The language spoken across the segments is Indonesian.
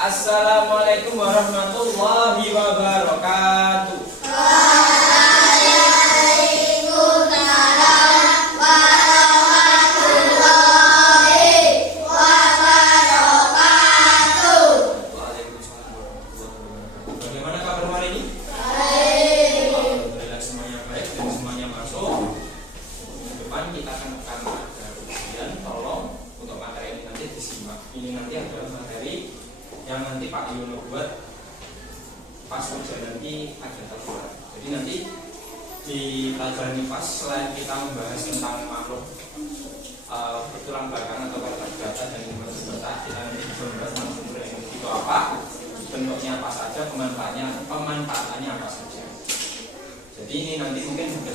Assalamualaikum warahmatullahi wabarakatuh. Waalaikumsalam warahmatullahi wabarakatuh. Waalaikumsalam warahmatullahi wabarakatuh. Bagaimana kabar hari ini? Baik. Alhamdulillah semuanya baik dan semuanya masuk. Depan kita akan ada ujian. Tolong untuk materi ini nanti disimak. Ini nanti adalah materi yang nanti Pak Yono buat pas ujian nanti ada teguran. Jadi nanti di pelajaran IPAS selain kita membahas tentang makhluk bertulang belakang atau data dan informasi data, kita nanti juga membahas tentang sumber energi itu apa, bentuknya apa saja, pemanfaatannya apa saja. Jadi ini nanti mungkin sudah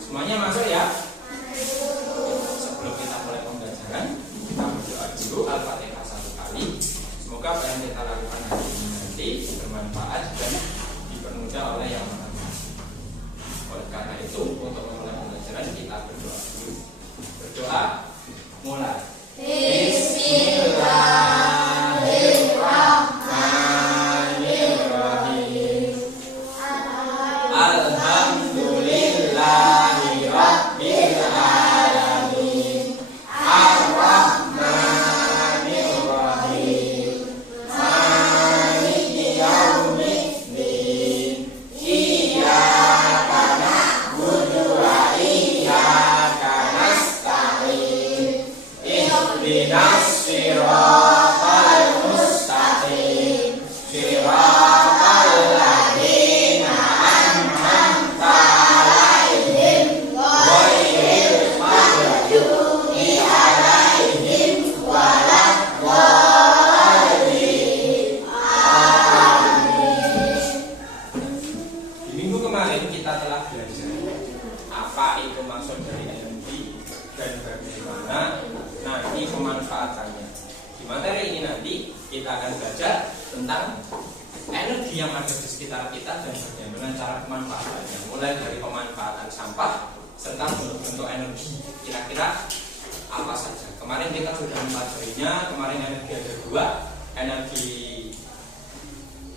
semuanya masuk ya. Sebelum kita mulai pembelajaran, kita berdoa dulu Al-Fatihah satu kali. Semoga apa yang kita lakukan hari ini nanti bermanfaat dan dipermudah oleh Yang Maha Kuasa. Oleh karena itu, untuk memulai pembelajaran kita berdoa dulu. Berdoa mulai. Bismillahirrahmanirrahim. Alhamdulillahi Rabbil Alamin. Ar-Rahmanir-Rahim. Maliki Yaumiddin. Iyyaka na'budu wa iyyaka nasta'in. Ihdinas siratal mustaqim. Siratal ladzina an'amta 'alaihim ghairil maghdubi 'alaihim waladdallin. Amin. Di minggu kemarin kita telah belajar apa itu maksud dari energi dan bagaimana nanti pemanfaatannya. Di materi ini nanti kita akan belajar tentang energi yang ada di sekitar kita dan bagaimana cara pemanfaatannya, mulai dari pemanfaatan sampah serta bentuk-bentuk energi kira-kira apa saja. Kemarin kita sudah mempelajarinya. Kemarin energi ada dua, energi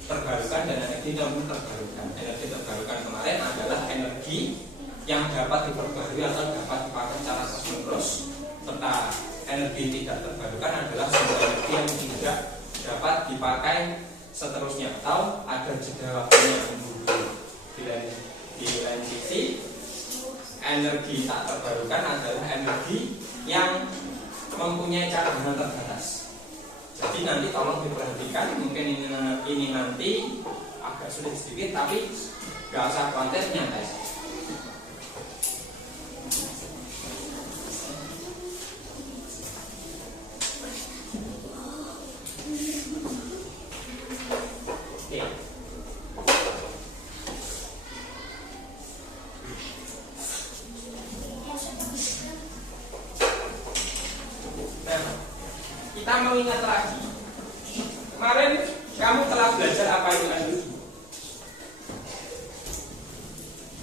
terbarukan dan energi non terbarukan. Energi terbarukan kemarin adalah energi yang dapat diperbarui atau dapat dipakai secara terus-menerus, serta energi tidak terbarukan adalah sumber energi yang tidak dapat dipakai seterusnya atau ada jeda waktunya yang dulu. Di lain sisi, energi tak terbarukan adalah energi yang mempunyai cadangan terbatas. Jadi nanti tolong diperhatikan, mungkin ini nanti agak sulit sedikit, tapi gak usah khawatir, nyantai saja. Oke. Nah, kita mengingat lagi. Kemarin kamu telah belajar apa itu energi.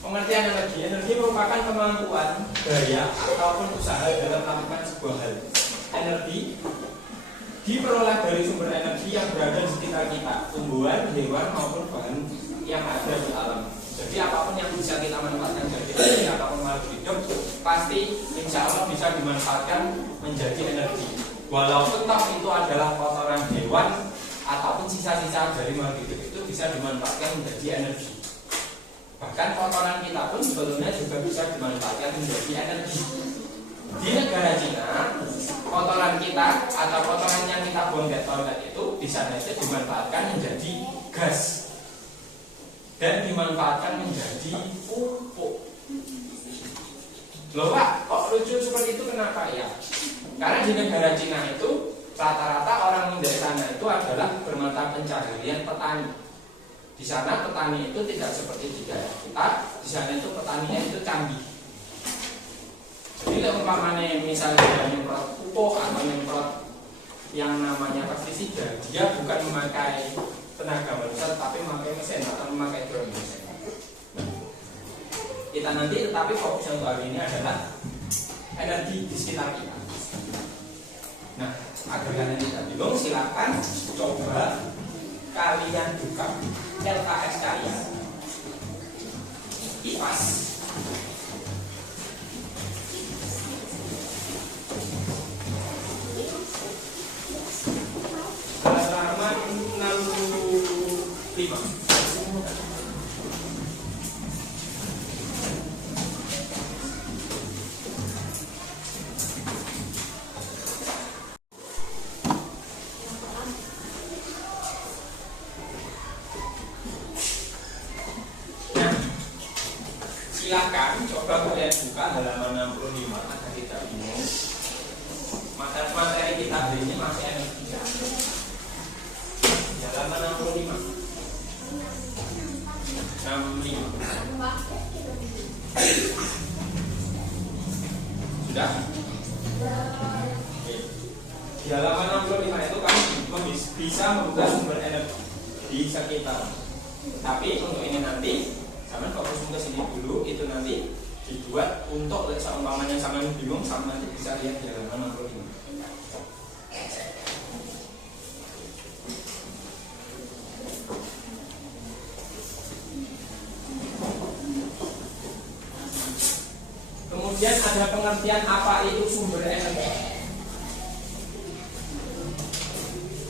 Pengertian energi. Energi merupakan kemampuan, daya, ataupun usaha dalam melakukan sebuah hal. Energi diperoleh dari sumber energi yang berada di sekitar kita, tumbuhan, hewan, maupun bahan yang ada di alam. Jadi apapun yang bisa kita manfaatkan dari energi, apapun makhluk hidup, pasti insya Allah bisa dimanfaatkan menjadi energi. Walaupun toh itu adalah kotoran hewan ataupun sisa-sisa dari makhluk hidup, itu bisa dimanfaatkan menjadi energi. Bahkan kotoran kita pun sebelumnya juga bisa dimanfaatkan menjadi energi. Di negara Cina, kotoran kita atau kotoran yang kita buang ke toilet itu bisa saja dimanfaatkan menjadi gas dan dimanfaatkan menjadi pupuk. Loh Pak, kok lucu seperti itu, kenapa ya? Karena di negara Cina itu rata-rata orang di sana itu adalah bermata pencaharian petani. Di sana petani itu tidak seperti di daerah kita. Di sana itu petaninya itu canggih. Jadi umpamanya misalnya nyemprot pupuk atau nyemprot yang namanya pestisida, dia bukan memakai tenaga manusia tapi memakai mesin atau memakai drone mesin. Kita nanti tetapi fokus yang hari ini adalah energi di sekitar kita. Nah, Agar kalian tidak bingung, silakan coba kalian buka LKS kalian IPAS. Halaman 65. Silakan coba kalian buka halaman 65 agar tidak bingung. Materi kita hari ini masih energi. Halaman 65. 65. Sudah? Oke. Di halaman 65 itu kami bisa membuka sumber energi di sekitar. Tapi untuk ini nanti sama fokus ke sini dulu, itu nanti dibuat untuk seumpamanya sama yang bingung sama nanti bisa lihat di halaman 65. Kemudian ada pengertian apa itu sumber energi.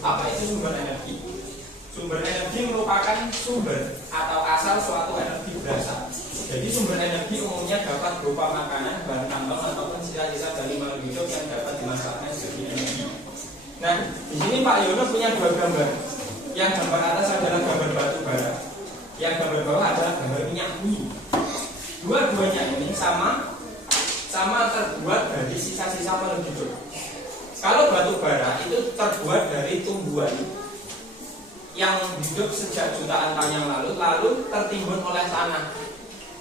Apa itu sumber energi? Sumber energi merupakan sumber atau asal suatu energi berasal. Jadi sumber energi umumnya dapat berupa makanan, bahan tambang ataupun sisa-sisa dari makhluk hidup yang dapat dimanfaatkan sebagai energi. Nah, di sini Pak Yono punya dua gambar. Yang gambar atas adalah gambar batu bara. Yang gambar bawah adalah gambar minyak bumi. Dua-duanya ini sama terbuat dari sisa-sisa makhluk hidup. Kalau batu bara itu terbuat dari tumbuhan yang hidup sejak jutaan tahun yang lalu tertimbun oleh tanah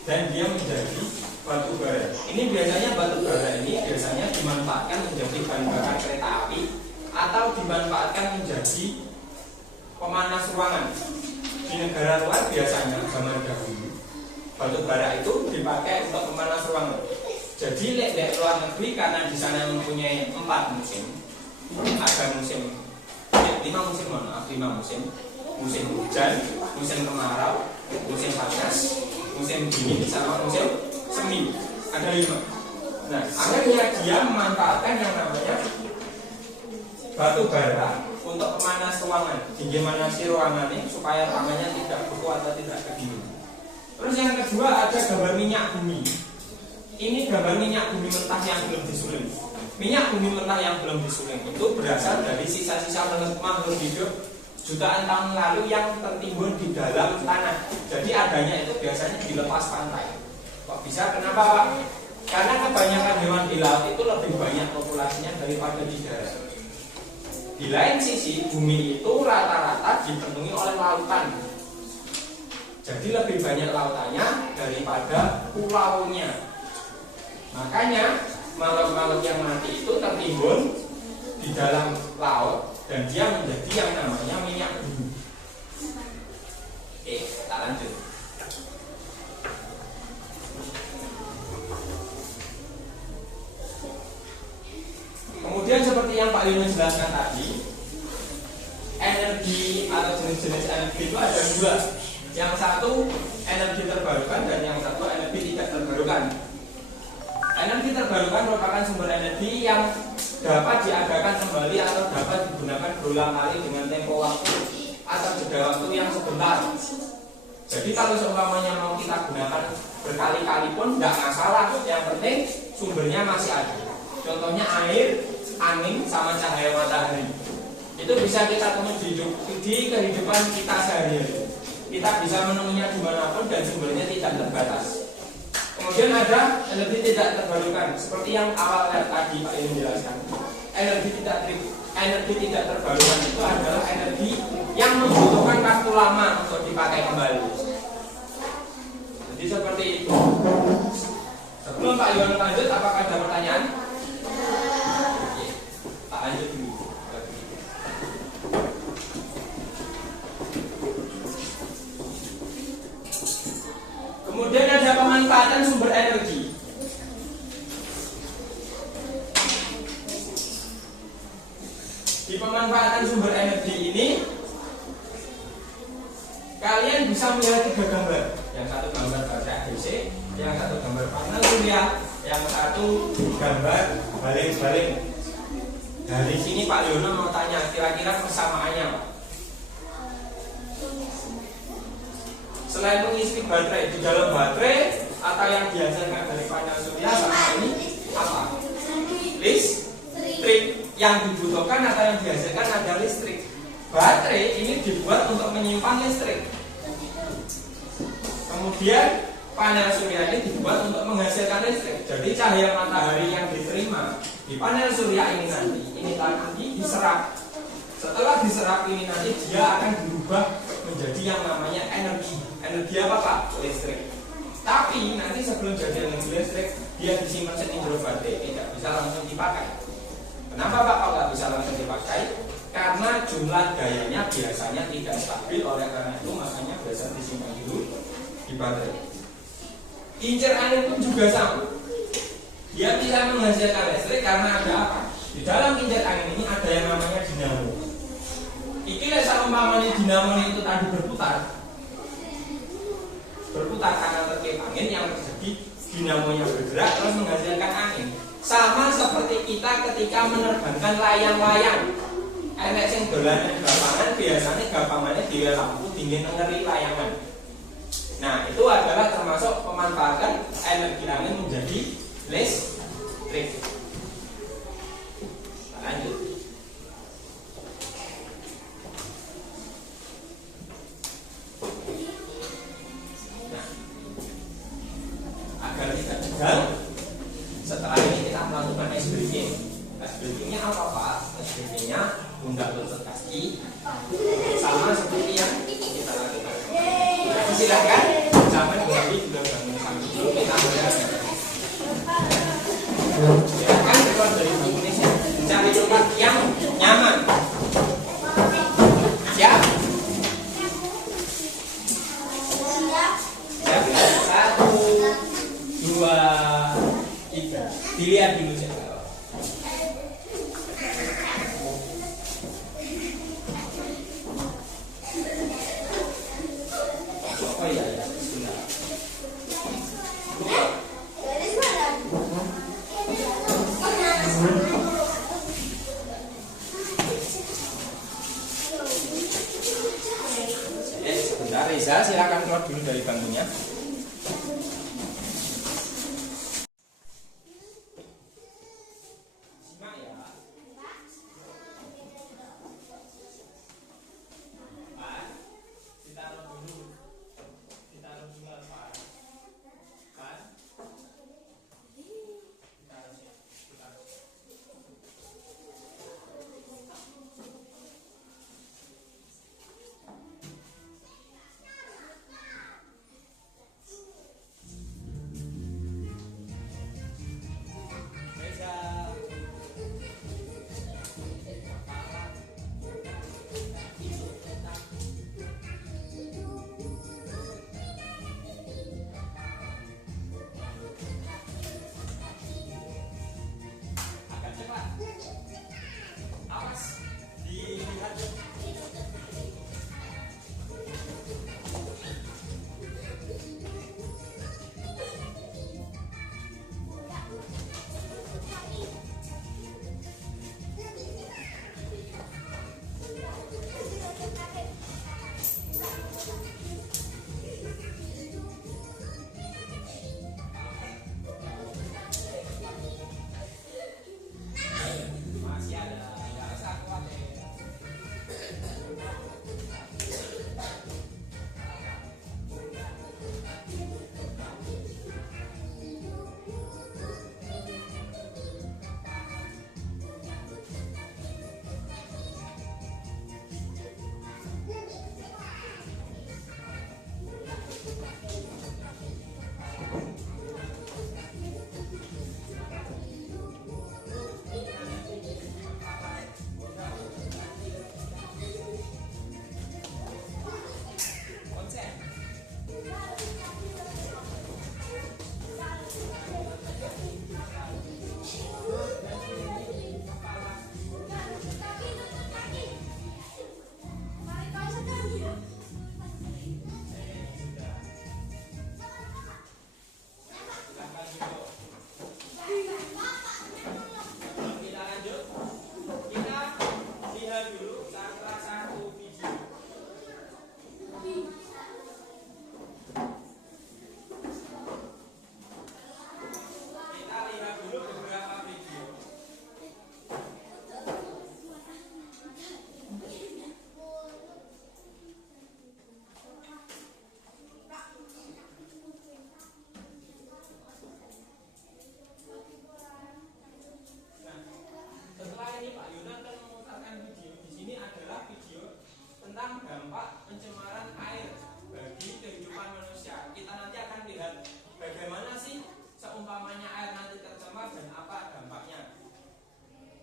dan dia menjadi batu bara. Ini biasanya batu bara ini biasanya dimanfaatkan menjadi bahan bakar kereta api atau dimanfaatkan menjadi pemanas ruangan. Di negara luar biasanya zaman dahulu batu bara itu dipakai untuk pemanas ruangan. Jadi di luar negeri karena di sana mempunyai 4 musim, ada musim 5 musim. Musim hujan, musim kemarau, musim panas, musim dingin, sama musim semi. Ada 5. Nah, akhirnya dia memanfaatkan yang namanya batu bara untuk pemanas ruangan. Dimanasi ruangannya supaya ruangannya tidak beku atau tidak kedingin. Terus yang kedua ada gambar minyak bumi. Ini gambar minyak bumi mentah yang belum disuling. Minyak bumi mentah yang belum disuling itu berasal dari sisa-sisa makhluk hidup jutaan tahun lalu yang tertimbun di dalam tanah. Jadi adanya itu biasanya di lepas pantai. Kok bisa? Kenapa Pak? Karena kebanyakan hewan di laut itu lebih banyak populasinya daripada di darat. Di lain sisi, bumi itu rata-rata dipenuhi oleh lautan. Jadi lebih banyak lautannya daripada pulaunya. Makanya makhluk-makhluk yang mati itu tertimbun di dalam laut dan dia menjadi yang namanya minyak bumi. Oke, kita lanjut. Kemudian seperti yang Pak Lino jelaskan tadi, energi atau jenis-jenis energi itu ada 2. Yang satu energi terbarukan dan yang satu energi tidak terbarukan. Energi terbarukan merupakan sumber energi yang dapat diadakan kembali atau dapat digunakan berulang kali dengan tempo waktu atau jeda waktu yang sebentar. Jadi kalau seumpamanya mau kita gunakan berkali-kali pun tidak masalah. Yang penting sumbernya masih ada. Contohnya air, angin, sama cahaya matahari. Itu bisa kita temui di kehidupan kita sehari-hari. Kita bisa menemuinya dimanapun dan sumbernya tidak terbatas. Kemudian ada energi tidak terbarukan, seperti yang awal tadi Pak Ilmu jelaskan. Energi tidak terbarukan itu adalah energi yang membutuhkan waktu lama untuk dipakai kembali. Jadi seperti itu. Sebelum Pak Iwan lanjut, apakah ada pertanyaan? Oke, Pak lanjut dulu. Kemudian ada pemanfaatan sumber energi. Di pemanfaatan sumber energi ini kalian bisa melihat 3 gambar. Yang satu gambar baterai AC, yang satu gambar panel surya, yang satu gambar baling-baling. Dari sini Pak Yono mau tanya kira-kira persamaannya apa? Selain mengisi baterai, di dalam baterai atau yang dihasilkan dari panel surya sama ini apa? Listrik. Yang dibutuhkan atau yang dihasilkan ada listrik. Baterai ini dibuat untuk menyimpan listrik. Kemudian panel surya ini dibuat untuk menghasilkan listrik. Jadi cahaya matahari yang diterima di panel surya ini nanti diserap. Setelah diserap ini nanti dia akan berubah menjadi yang namanya energi. Energi apa Pak? Listrik. Tapi nanti sebelum jadi energi listrik dia disimpan sendiri baterai, tidak bisa langsung dipakai. Kenapa Pak kalau nggak bisa langsung dipakai? Karena jumlah gayanya biasanya tidak stabil, oleh karena itu makanya biasa disimpan dulu di baterai. Kincir angin pun juga sama. Dia bisa menghasilkan listrik karena ada apa? Di dalam kincir angin ini ada yang namanya dinamo. Iki sama umpamanya dinamo itu tadi berputar karena terkait angin yang terjadi dinamonya bergerak terus menghasilkan angin. Sama seperti kita ketika menerbangkan layang-layang. Enek sing dolanan gapangan biasanya gapangannya di lampu dingin ngeri layangan. Nah, itu adalah termasuk pemanfaatan energi angin menjadi listrik. Lanjut. Nah, agar tidak tegang, setelah ini kita melakukan ice breaking. Ice breakingnya apa Pak? Ice breakingnya undak lutut kaki, sama seperti yang kita lakukan. Nah, silakan zaman kami sudah bangun kami dulu kita belajar. Silakan keluar dari bangunnya, cari tempat yang nyaman. Siap? Siap. 1, 2, 3. Dilihat dulu siapa. Oh iya, sebentar. Sebentar Reza, silakan keluar dulu dari bangunnya. Simak ya. Pak, ditaruh dulu. Ditaruh dulu Pak. Pak. Ditaruh sini. Ditaruh. ini Pak Yunan akan memutarkan video di sini adalah video tentang dampak pencemaran air bagi kehidupan manusia. Kita nanti akan lihat bagaimana sih seumpamanya air nanti tercemar dan apa dampaknya.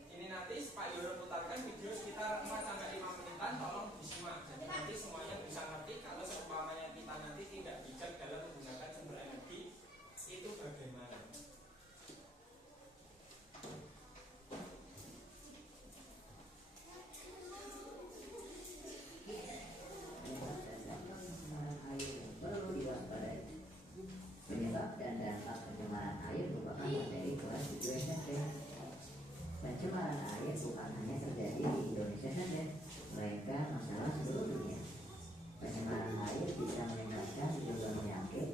Ini nanti Pak Yono putarkan video sekitar 4-5 menitan, tolong disimak. Jadi nanti semuanya bisa ngerti kalau seumpamanya kita nanti tidak bijak dalam menggunakan sumber energi itu bagaimana. Perlu diwaspadai. Penyebab dan dampak pencemaran air merupakan materi kelas 7 SMP. Pencemaran air bukan hanya terjadi di Indonesia saja, melainkan masalah seluruh dunia. Pencemaran air bisa menyebabkan sejumlah penyakit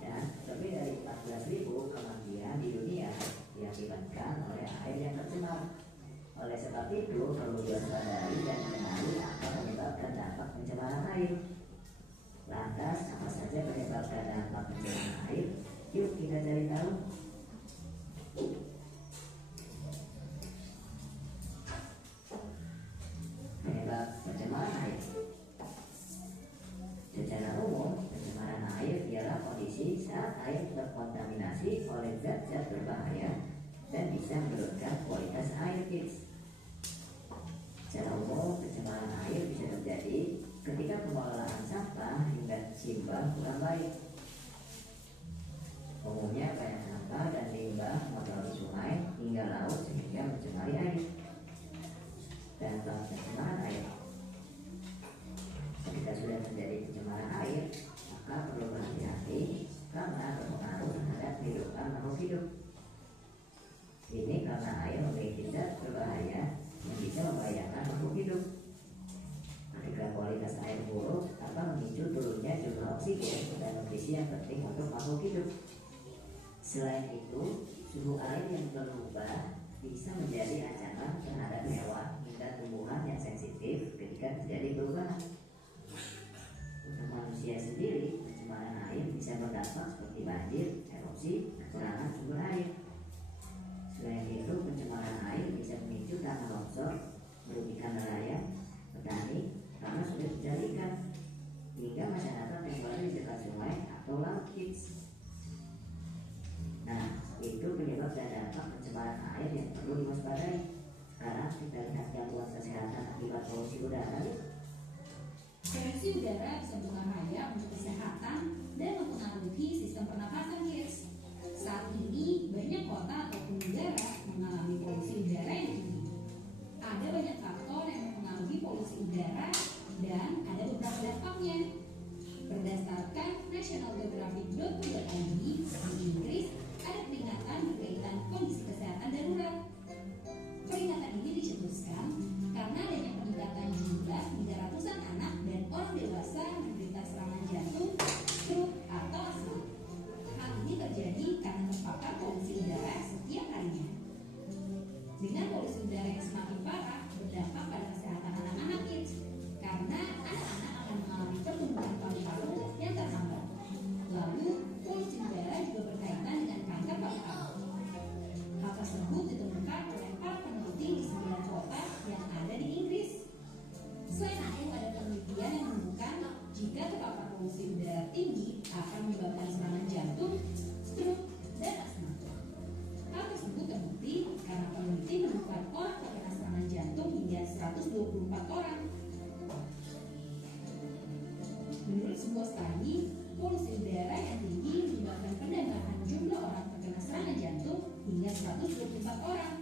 dan lebih dari 14.000 kematian di dunia diakibatkan oleh air yang tercemar. Oleh sebab itu perlu diwaspadai dan dikenali apa penyebab dan dampak pencemaran air. Lantas, apa saja penyebab dan dampak pencemaran air? Yuk kita cari tahu. Penyebab pencemaran air. Secara umum, pencemaran air ialah kondisi saat air terkontaminasi oleh zat-zat berbahaya dan bisa menurunkan kualitas air, kids. Secara umum, pencemaran air bisa terjadi ketika pengelolaan sampah hingga limbah kurang baik. Umumnya banyak sampah dan limbah melalui sungai hingga laut sehingga mencemari air. Dampak pencemaran air. Ketika sudah terjadi pencemaran air, maka perlu berhati-hati karena berpengaruh terhadap kehidupan makhluk hidup. Ini karena air memiliki zat berbahaya yang bisa membahayakan makhluk hidup. Ketika kualitas air buruk akan memicu turunnya jumlah oksigen dan nutrisi yang penting untuk makhluk hidup. Selain itu, suhu air yang berubah bisa menjadi ancaman terhadap hewan hingga tumbuhan yang sensitif ketika terjadi perubahan. Untuk manusia sendiri, pencemaran air bisa berdampak seperti banjir, erupsi, kekurangan sumber air. Selain itu, pencemaran air bisa memicu tanah longsor, merugikan nelayan, petani, karena sudah dijadikan hingga masyarakat yang berada di dekat sungai atau laut, kids. Nah, itu penyebab dan dampak pencemaran air yang perlu diwaspadai. Sekarang kita lihat gangguan kesehatan akibat polusi udara. Polusi udara bisa berbahaya untuk kesehatan dan mempengaruhi sistem pernapasan, kids. Saat ini banyak kota ataupun negara mengalami polusi udara yang tinggi. Ada banyak faktor yang mempengaruhi polusi udara dan ada beberapa dampaknya. Berdasarkan nationalgeographic.co.id di Inggris, ada peringatan berkaitan kondisi kesehatan darurat. Peringatan ini dicetuskan karena adanya peningkatan jumlah hingga ratusan anak dan orang dewasa menderita serangan jantung, stroke, atau asma. Hal ini terjadi karena terpapar polusi udara setiap harinya. Dengan polusi udara yang semakin parah, berdampak pada kesehatan anak-anak, kids, karena anak-anak akan mengalami pertumbuhan paru-paru yang terhambat. Lalu, polusi udara juga berkaitan dengan kanker paru-paru. Hal tersebut ditemukan oleh para peneliti di 9 kota yang ada di Inggris. Selain itu, ada penelitian yang menemukan jika terpapar polusi udara tinggi akan menyebabkan serangan jantung, stroke, dan asma. Hal tersebut terbukti karena peneliti menemukan orang terkena serangan jantung hingga 124 orang. Menurut sebuah studi, polusi udara yang tinggi menyebabkan penambahan jumlah orang terkena serangan jantung hingga 124 orang.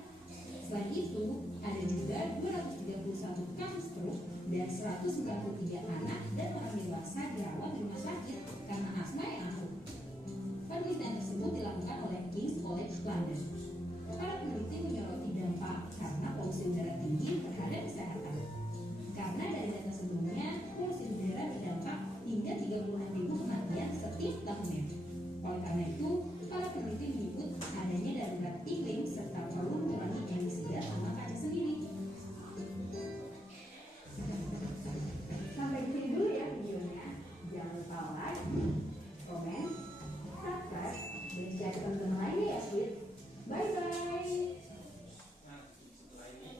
Selain itu, ada juga 231 kasus stroke dan 193 anak dan orang dewasa dirawat di rumah sakit karena asma yang akut. Penelitian tersebut dilakukan oleh King's College London. Para peneliti menyoroti dampak karena polusi udara tinggi terhadap kesehatan. Karena dari data sebelumnya, polusi udara berdampak hingga 36.000 kematian setiap tahunnya. Oleh karena itu, para peneliti menyebut adanya darurat iklim serta perlu mengurangi emisi gas rumah kaca sendiri. Sampai di sini dulu ya videonya. Jangan lupa like, komen, subscribe, dan share ke teman-teman lainnya ya, Sweet. Bye-bye. Nah, setelah ini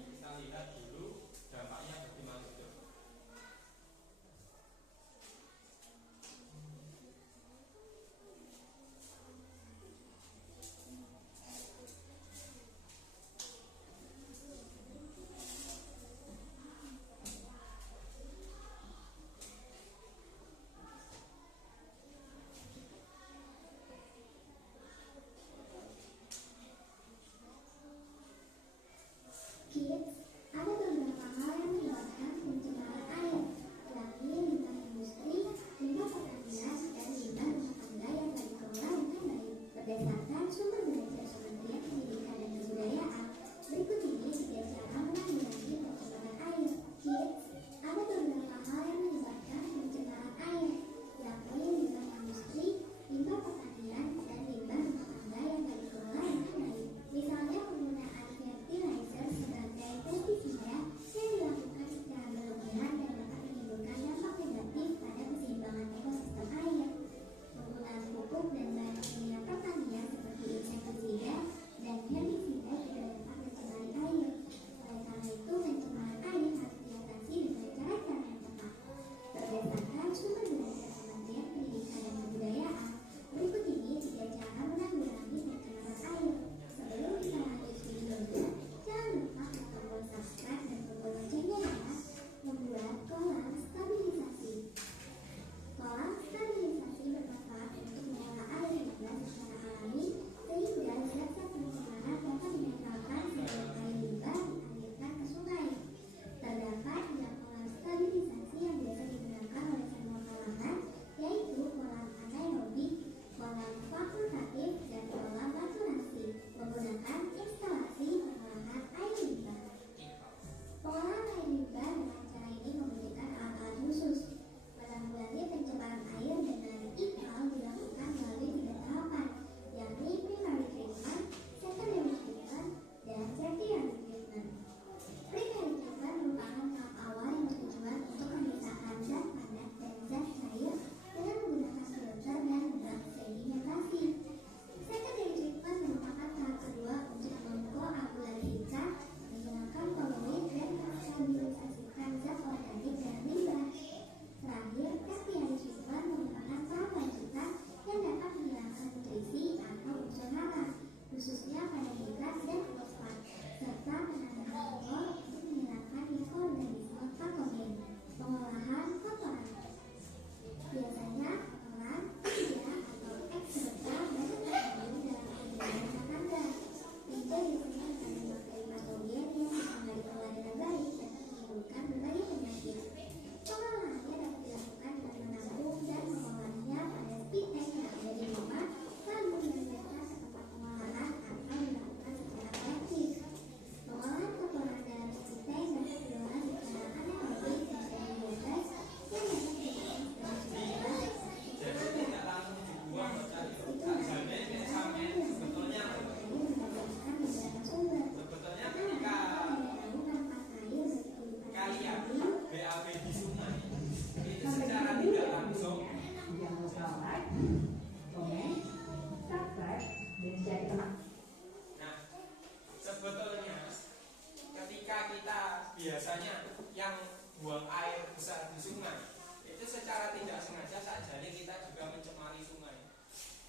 biasanya yang buang air besar di sungai itu secara tidak sengaja saja kita juga mencemari sungai.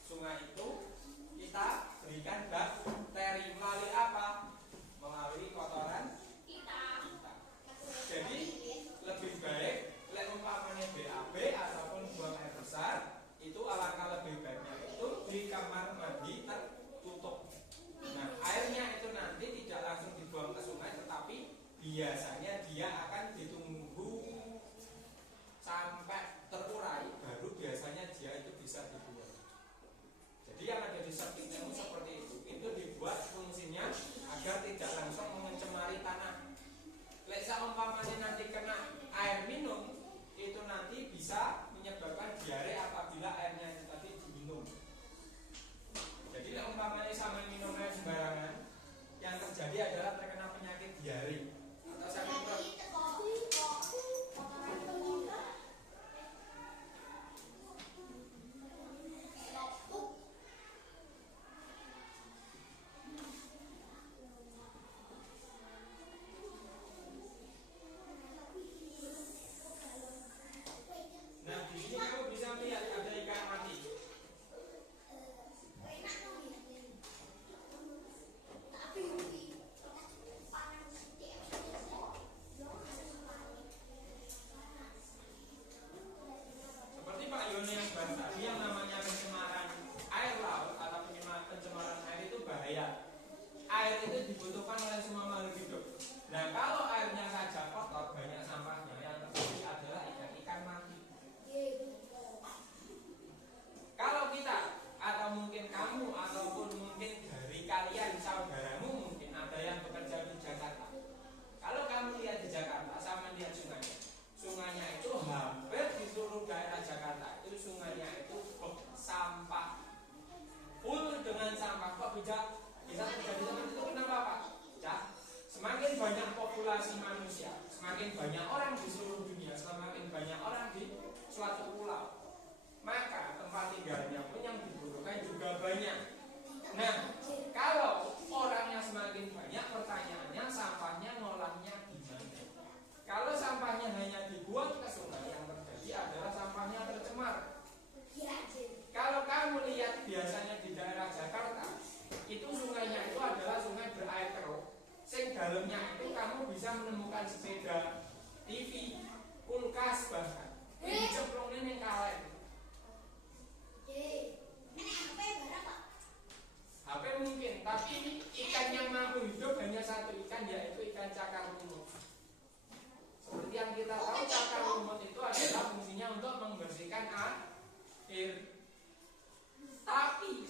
Sungai itu kita berikan bakteri melalui apa? Melalui kotoran kita. Jadi lebih baik lek umpamanya BAB ataupun buang air besar itu alangkah lebih baiknya itu di kamar mandi tertutup. Nah, airnya itu nanti tidak langsung dibuang ke sungai, tetapi biasanya dia akan ditunggu sampai terurai, baru biasanya dia itu bisa dibuang. Jadi yang ada di septic tank seperti itu dibuat fungsinya agar tidak langsung mencemari tanah. Lek seumpamanya nanti kena air minum, itu nanti bisa menyebabkan diare apabila airnya itu tadi diminum. Jadi lek umpamanya sama minum air sembarangan, yang terjadi adalah terkena penyakit diare atau sakit perut. Nah, di sini kamu bisa melihat ada ikan mati. Seperti Pak Yoni yang bahas tadi, yang namanya pencemaran air laut atau pencemaran air itu bahaya. Air itu dibutuhkan oleh semua makhluk hidup. Nah, kalau airnya saja kotor, banyak sampahnya, yang terjadi adalah ikan-ikan mati. Kalau kita atau mungkin kamu ataupun mungkin dari kalian saudaramu mungkin ada yang bekerja di Jakarta. Kalau kamu lihat di Jakarta sama lihat sungainya. Sungainya itu hampir di seluruh daerah Jakarta itu sungainya itu sampah. Full dengan sampah. Kok bisa terjadi seperti itu? Kenapa Pak? Cak, semakin banyak populasi manusia, semakin banyak orang di seluruh dunia, semakin banyak orang di suatu pulau, maka tempat tinggalnya pun yang dibutuhkan juga banyak. Nah, kalau orangnya semakin banyak, pertanyaannya sampahnya ngolahnya gimana? Kalau sampahnya hanya dibuang ke sungai, yang terjadi adalah sampahnya tercemar. Kalau kamu lihat biasanya di daerah Jakarta, itu sungainya itu adalah sungai berair keruh. Sing dalamnya itu kamu bisa menemukan sepeda, TV, kulkas bahkan. Dicemplungin yang kalah itu. HP mungkin, tapi ikan yang mampu hidup hanya satu ikan, yaitu ikan cakar lumut. Seperti yang kita tahu, cakar lumut itu adalah fungsinya untuk membersihkan air. Tapi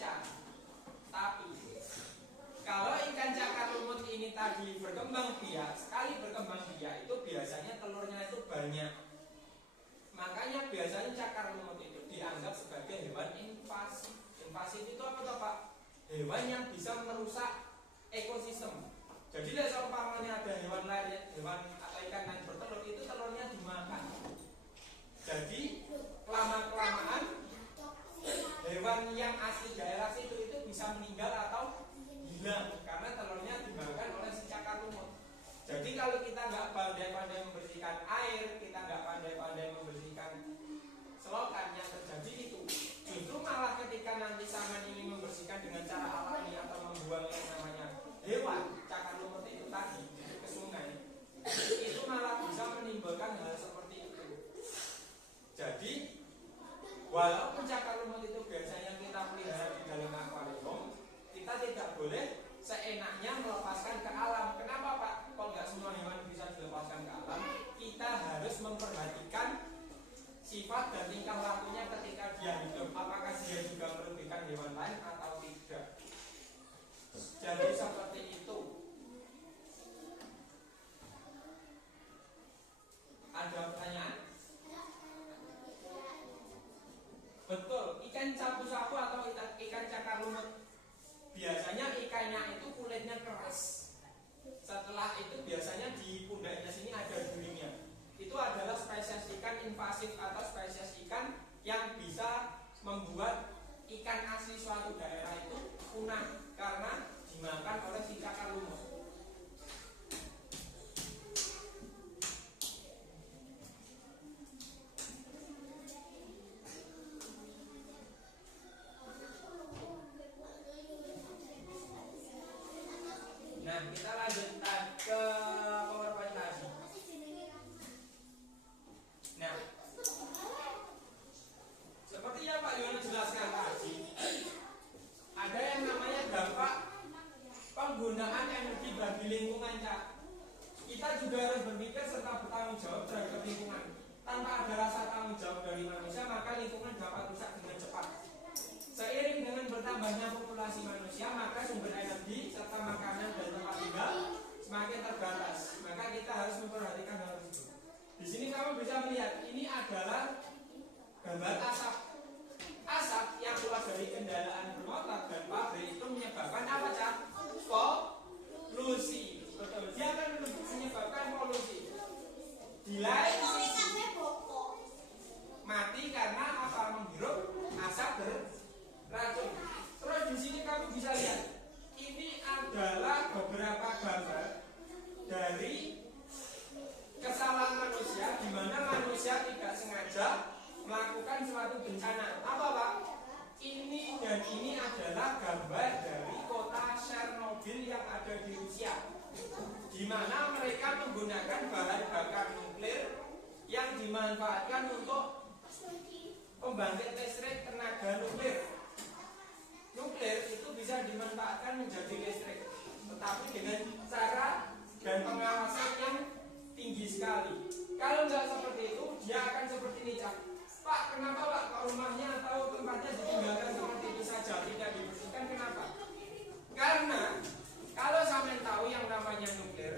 kalau ikan cakar lumut ini tadi berkembang biak, sekali berkembang biak itu biasanya telurnya itu banyak. Makanya biasanya cakar lumut itu dianggap sebagai hewan invasif. Invasif itu apa toh Pak? Hewan yang bisa merusak ekosistem. Jadi seumpamanya ada hewan lain, hewan atau ikan lain bertelur, itu telurnya dimakan. Jadi kelamaan hewan yang asli daerah situ itu bisa meninggal atau hilang karena telurnya dimakan oleh si cakar lumut. Jadi kalau kita nggak pandai-pandai membersihkan air, kita nggak pandai-pandai membersihkan selokan, yang terjadi itu justru malah ketika nanti sama ini membersihkan dengan cara alami atau membuang yang namanya hewan cakar lumut itu tadi ke sungai, itu malah bisa menimbulkan hal seperti itu. Jadi walaupun cakar lumut itu biasanya kita pelihara di dalam akuarium, kita tidak boleh seenaknya melepaskan ke alam. Kenapa Pak? Kok nggak semua hewan bisa dilepaskan ke alam? Kita harus memperhatikan sifat dan tingkah lakunya ketika dia hidup. Apakah dia juga merugikan hewan lain atau tidak? Jadi seperti itu. Ada pertanyaan? Betul, ikan sapu-sapu atau ikan cakar lumut, biasanya ikannya itu kulitnya keras. Setelah itu biasanya di pundaknya sini ada durinya. Itu adalah spesies ikan invasif atau spesies ikan yang bisa membuat ikan asli suatu daerah kita lanjut ke PowerPoint tadi. Nah, seperti yang Pak Yono jelaskan tadi, ada yang namanya dampak penggunaan energi bagi lingkungan, Cak. Kita juga harus berpikir serta bertanggung jawab terhadap lingkungan. Tanpa ada rasa tanggung jawab dari manusia, maka lingkungan dapat rusak dengan cepat. Seiring dengan bertambahnya populasi manusia, maka sumber energi serta makanan dan tempat tinggal semakin terbatas. Maka kita harus memperhatikan hal tersebut. Di sini kamu bisa melihat ini adalah gambar asap. Asap yang keluar dari kendaraan bermotor dan pabrik itu menyebabkan apa, Cak? Polusi. Betul. Dia akan menyebabkan polusi. Di lain sisi, mati karena apa? Menghirup asap beracun. Terus di sini kamu bisa lihat, ini adalah beberapa gambar dari kesalahan manusia, di mana manusia tidak sengaja melakukan suatu bencana. Apa, Pak? Ini dan ini adalah gambar dari kota Chernobyl yang ada di Rusia, di mana mereka menggunakan bahan bakar nuklir yang dimanfaatkan untuk pembangkit listrik tenaga nuklir. Nuklir itu bisa dimanfaatkan menjadi listrik, tetapi dengan cara dan pengawasan yang tinggi sekali. Kalau nggak seperti itu, dia akan seperti ini, Cak. Pak, kenapa Pak rumahnya atau tempatnya ditinggalkan seperti itu saja, tidak dibersihkan? Kenapa? Karena kalau sampean tahu yang namanya nuklir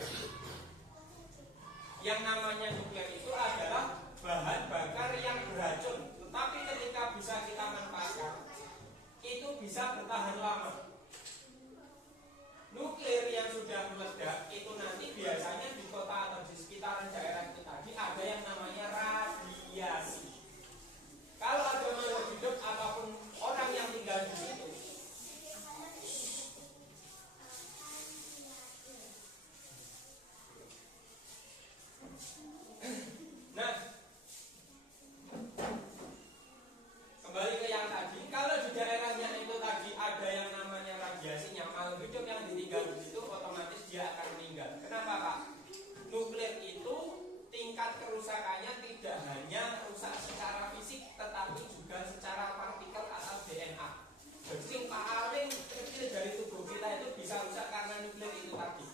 itu adalah bahan bakar yang beracun, tetapi ketika bisa kita manfaatkan, itu bisa bertahan lama. Nuklir yang sudah meledak itu nanti biasanya di kota atau di sekitaran daerah itu tadi ada yang namanya radiasi. Kalau ada makhluk hidup ataupun orang yang tinggal di situ, nah, kembali ke yang tadi, kalau di daerahnya itu tadi ada yang namanya radiasinya, makhluk hidup yang ditinggal di situ otomatis dia akan meninggal. Kenapa, Pak? Nuklir itu tingkat kerusakannya tidak hanya rusak secara fisik, tetapi juga secara partikel atau DNA. Jadi yang paling kecil dari tubuh kita itu bisa rusak karena nuklir itu tadi.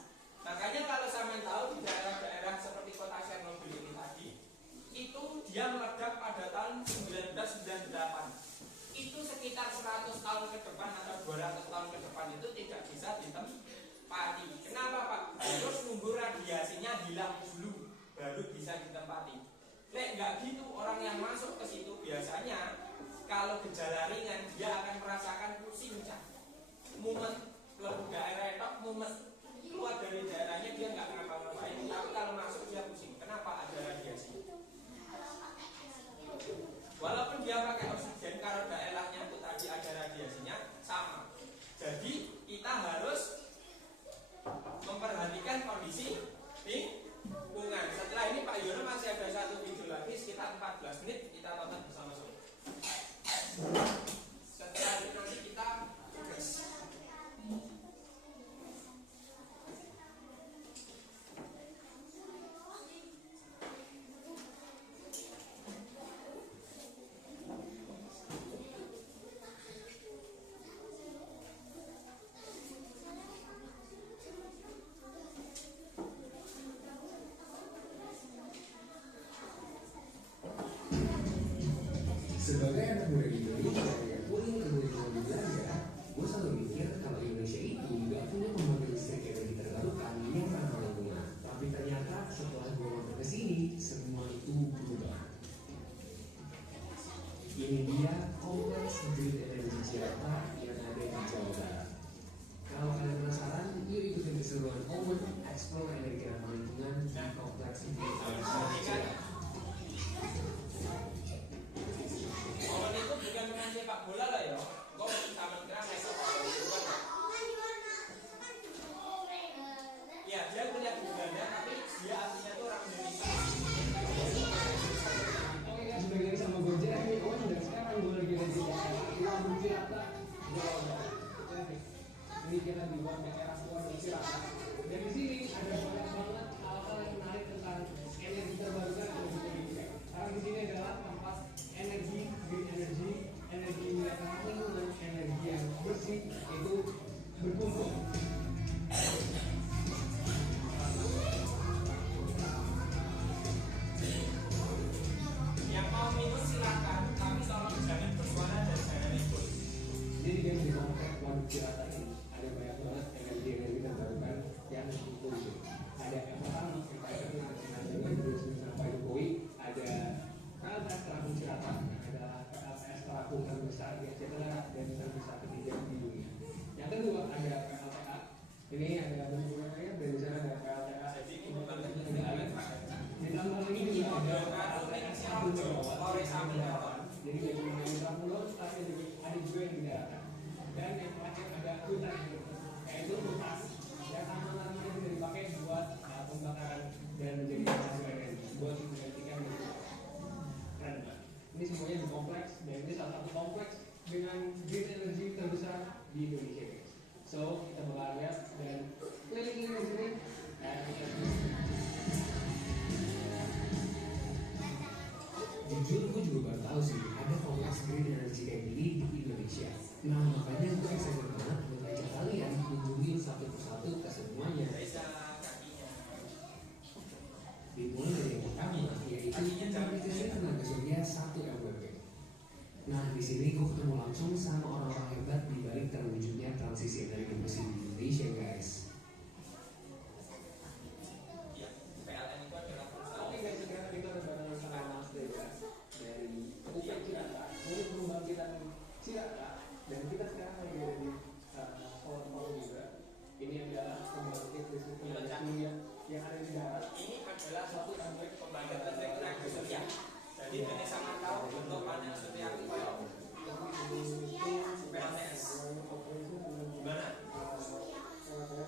Makanya kalau sampean tahu di daerah-daerah seperti kota Chernobyl ini tadi, itu dia meledak pada tahun 1998. Itu sekitar 100 tahun ke depan atau 200 tahun ke depan itu tidak bisa ditempati. Kenapa, Pak? Harus nunggu radiasinya hilang dulu baru bisa ditempati. Lek nggak gitu, orang yang masuk ke situ biasanya kalau gejala ringan dia akan merasakan pusing, Cak. Mumet, keluar daerah itu mumet, keluar dari daerahnya dia nggak ngapa-ngapain, tapi kalau masuk dia pusing. Kenapa? Ada radiasi. Walaupun dia pakai oksigen, kalau daerahnya itu tadi ada radiasinya sama. Jadi kita harus memperhatikan kondisi lingkungan. Setelah ini Pak Yono masih ada satu video lagi sekitar 14 menit, kita tonton bersama-sama. Setelah itu nanti kita tugas. Sebagai anak muda di Indonesia yang punya kemampuan di Belanda, gue selalu mikir kalau Indonesia itu nggak punya pembangkit listrik energi terbarukan yang ramah lingkungan. Tapi ternyata setelah gue mampir ke sini, semua itu berubah. Ini dia kompleks green energy Jakarta yang ada di Jawa Barat. Kalau kalian penasaran, yuk ikutin keseruan Owen Explore energi ramah lingkungan di kompleks green energy Jakarta. Owen itu bukan pemain sepak bola lah ya. Kok sama kira sepak bola. Jadi dia cuma main lampu doang, tapi ada juga yang di daratan. Dan yang terakhir ada hutan yaitu hutan. Ya tanaman-tanaman yang bisa dipakai buat pembakaran dan menjadi hasil energi buat menggantikan itu. Keren banget. Ini semuanya di kompleks dan ini salah satu kompleks dengan green energy terbesar di Indonesia, guys. So kita bakal lihat dan keliling-keliling di sini. Jujur gue juga baru tahu sih ada kompleks green energy kayak gini di Indonesia. Nah makanya gue excited banget buat ngajak kalian kunjungin satu persatu ke semuanya. Dimulai dari yang pertama yaitu pembangkit tenaga surya 1 MW. Nah di sini gue ketemu langsung sama orang-orang hebat di balik terwujudnya transisi energi bersih di Indonesia, guys. Oke guys, sekarang kita udah barengan sama Mas Deda dari UP Cirata, unit pembangkitan Cirata, dan kita sekarang lagi ada di Solar Power juga. Ini adalah pembangkit listrik tenaga surya yang ada di darat. Ini adalah suatu pembangkit listrik tenaga surya. Jadi ini sangat tahu bentuk panel surya itu PLTS. Gimana?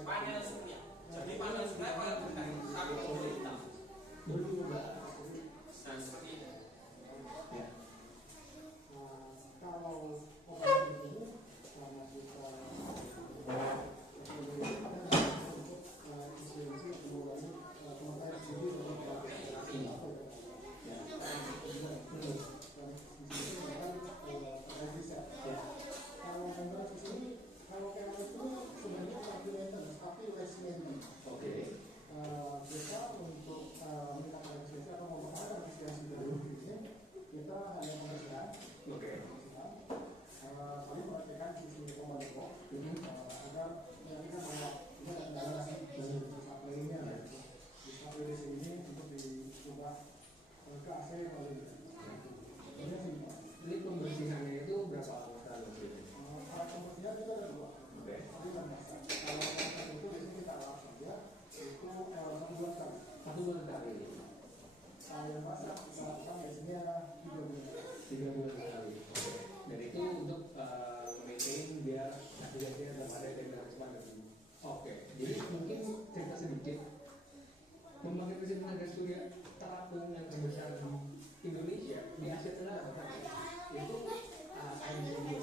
Panel surya. Jadi panel surya panel bukan, tapi itu hitam. Berubah. Nah seperti itu. Ya. Kalau operasi ini selama kita kita untuk meningkatkan efisiensi atau mempertahankan efisiensi dari ini kita hanya memperhatikan paling memperhatikan sisi komando agar meyakinkan bahwa ini ada kendala dari supply ini ada di supply di sini untuk dicoba ke AC paling ini simpel. Ini pembersihannya itu berapa lama kali? Alat pembersihan kita ada 2. Tapi kan masak. Kalau masak itu di sini kita alat saja itu 1 bulan sekali. 1 bulan sekali. Kalau yang masak kita lakukan biasanya 3 bulan. 3 bulan sekali. Dan itu untuk maintain biar hasilnya dalam ada dengan cepat dan oke. Jadi mungkin cerita sedikit. Pembangkit listrik tenaga surya terapung yang terbesar di Indonesia di Asia Tenggara itu AMD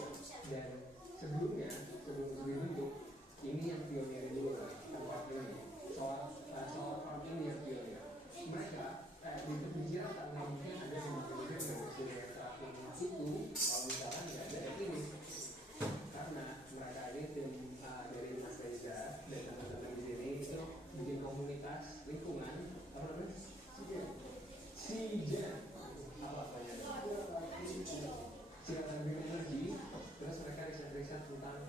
dan sebelum dibentuk ini yang pionir dulu tempat ini soal farm ini yang pionir mereka diperbincang karena mungkin ada pembangkit tenaga surya terapung itu kalau misalkan nggak ada ini karena mereka ini tim dari Mas Reza dan teman-teman di sini itu bikin komunitas lingkungan apa namanya Sijan apa Cirata Green Energy. Terus mereka riset tentang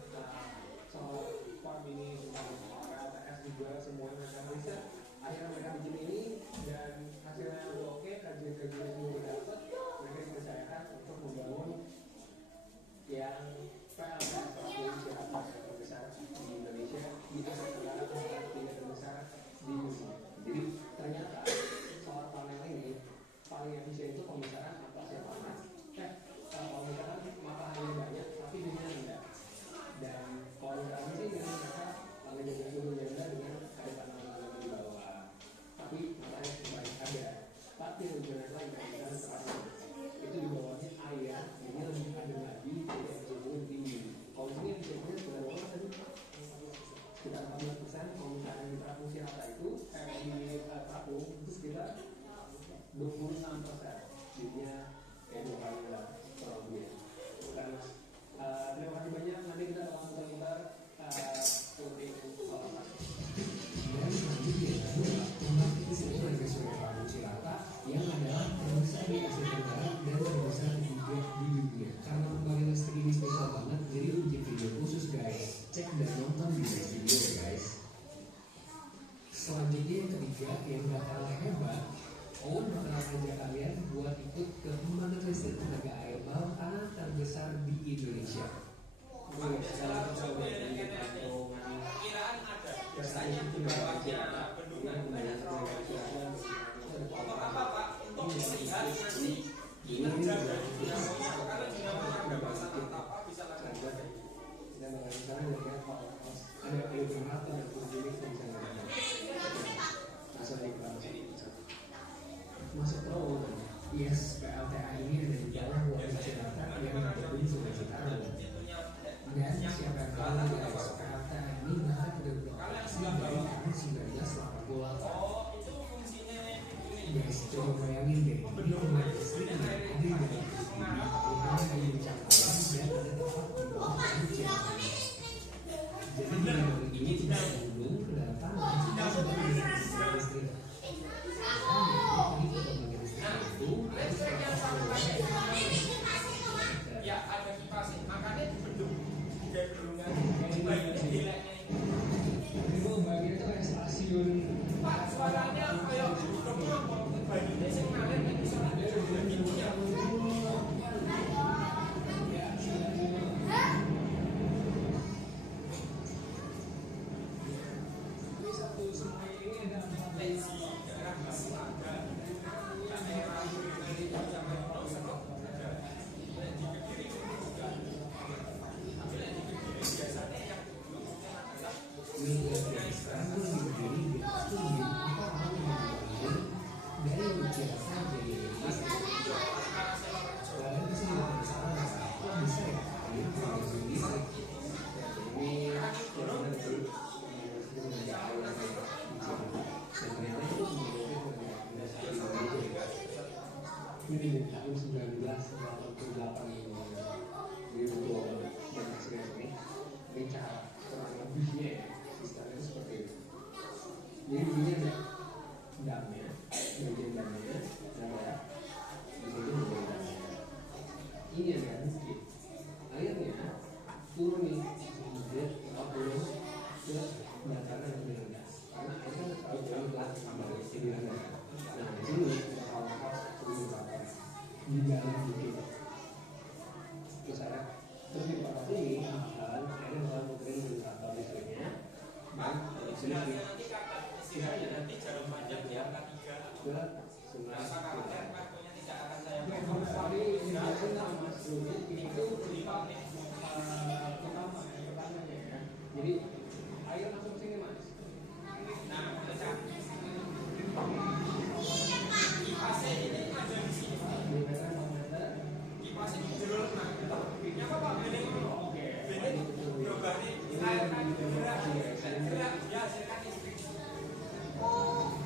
soal farm ini tentang LTS juga semuanya mereka riset. Akhirnya mereka bikin ini dan hasilnya oke, kajian-kajian semua dapat. Mereka dipercayakan untuk membangun yang PLTS Cirata yang terbesar di Indonesia di Asia Tenggara tempat tidak terbesar di dunia. Jadi ternyata solar panel ini paling efisien itu pemisahan atasnya panas. Kalau misalkan matahari banyak tapi dinginnya rendah. Dan kalau misalkan sih dengan mereka menjaga suhunya rendah dengan ada tanaman di bawah. Tapi matahari sebanyak ada. Tapi lebih lain dengan terasa itu di bawahnya air, ini lebih ada lagi tidak suhu tinggi. Kalau ini efisiennya sudah berapa tadi? Sekitar 14%. Kalau misalnya di terapung Cirata itu di terapung itu sekitar 26%. Jadinya kayak 2 kali lah kurang lebih. Terima kasih banyak. Nanti kita akan muter-muter untuk soal. Dan selanjutnya adalah pembangkit listrik tenaga surya terapung Cirata yang adalah terbesar di Asia Tenggara dan terbesar juga di dunia. Karena pembangkit listrik ini spesial banget, jadi bikin video khusus guys. Cek dan nonton di video ya guys. Selanjutnya yang ketiga yang gak kalah hebat, Owen bakal ngajak kalian buat ikut ke pembangkit listrik tenaga air bawah tanah terbesar di Indonesia. Kiraan ada biasanya di bawahnya bendungan banyak terowongan. Untuk apa Pak? Untuk melihat nanti kinerja dari dinamo masuk terowongan. Yes, PLTA ini ada di bawah Wali Jakarta yang bergabung Sungai Citarum. Dan siapa yang tahu guys, PLTA ini bahkan sudah beroperasi dari tahun 1988. Guys, coba bayangin deh, ini rumah listrik yang ada di dalam bumi, rumah kayu cahaya dan ada tempat di bawah hujan. Jadi di dalam ini tidak berhubung ke dalam tanah, kita sebagai listrik. Ya ada kipasnya, makanya dibendung tiga gedungan bayinya dileknya itu bagian itu kayak stasiun. Pak suaranya kayak ngomong bayinya sing ngalir nek iso ada pintunya. Satu sungai ini ada 4 Lensi daerah Basunaga daerah dari sampai Pulau Serok ada. Di Kediri juga ada. Tapi di Kediri biasanya yang sekarang gue lagi berdiri di atas tuh di apa orang yang dari Jakarta jadi kalian bisa lihat di sana kok bisa ya ini produksi listrik ini orang itu ini dari tahun 1988 ini betul dan presiden ini cara kurang lebihnya ya sistemnya itu seperti itu. Jadi begini ada damnya, bagian damnya, dan ya di sini bagian damnya. Ini ada bukit. Airnya turun nih, kemudian turun ke dataran yang lebih rendah. Karena air kan terlalu jauh lah sama di rendah. Nah di sini kita tahu turun berapa di dalam bukit. Terus ada terus di tempat ini akan airnya bakal muterin di kantor listriknya. Dan istilahnya nanti istilahnya nanti jarum panjang di angka 3 ke sungai. rasa khawatir kartunya tidak akan saya Tadi ini sama Mas Rudi itu pertama ya. Jadi air langsung sini Mas. nah mereka kipasnya ini ada di sini Di meter. kipasnya di jero nah ya apa Pak bening Oke. bening berubah nih air kan gerak ya hasilkan listrik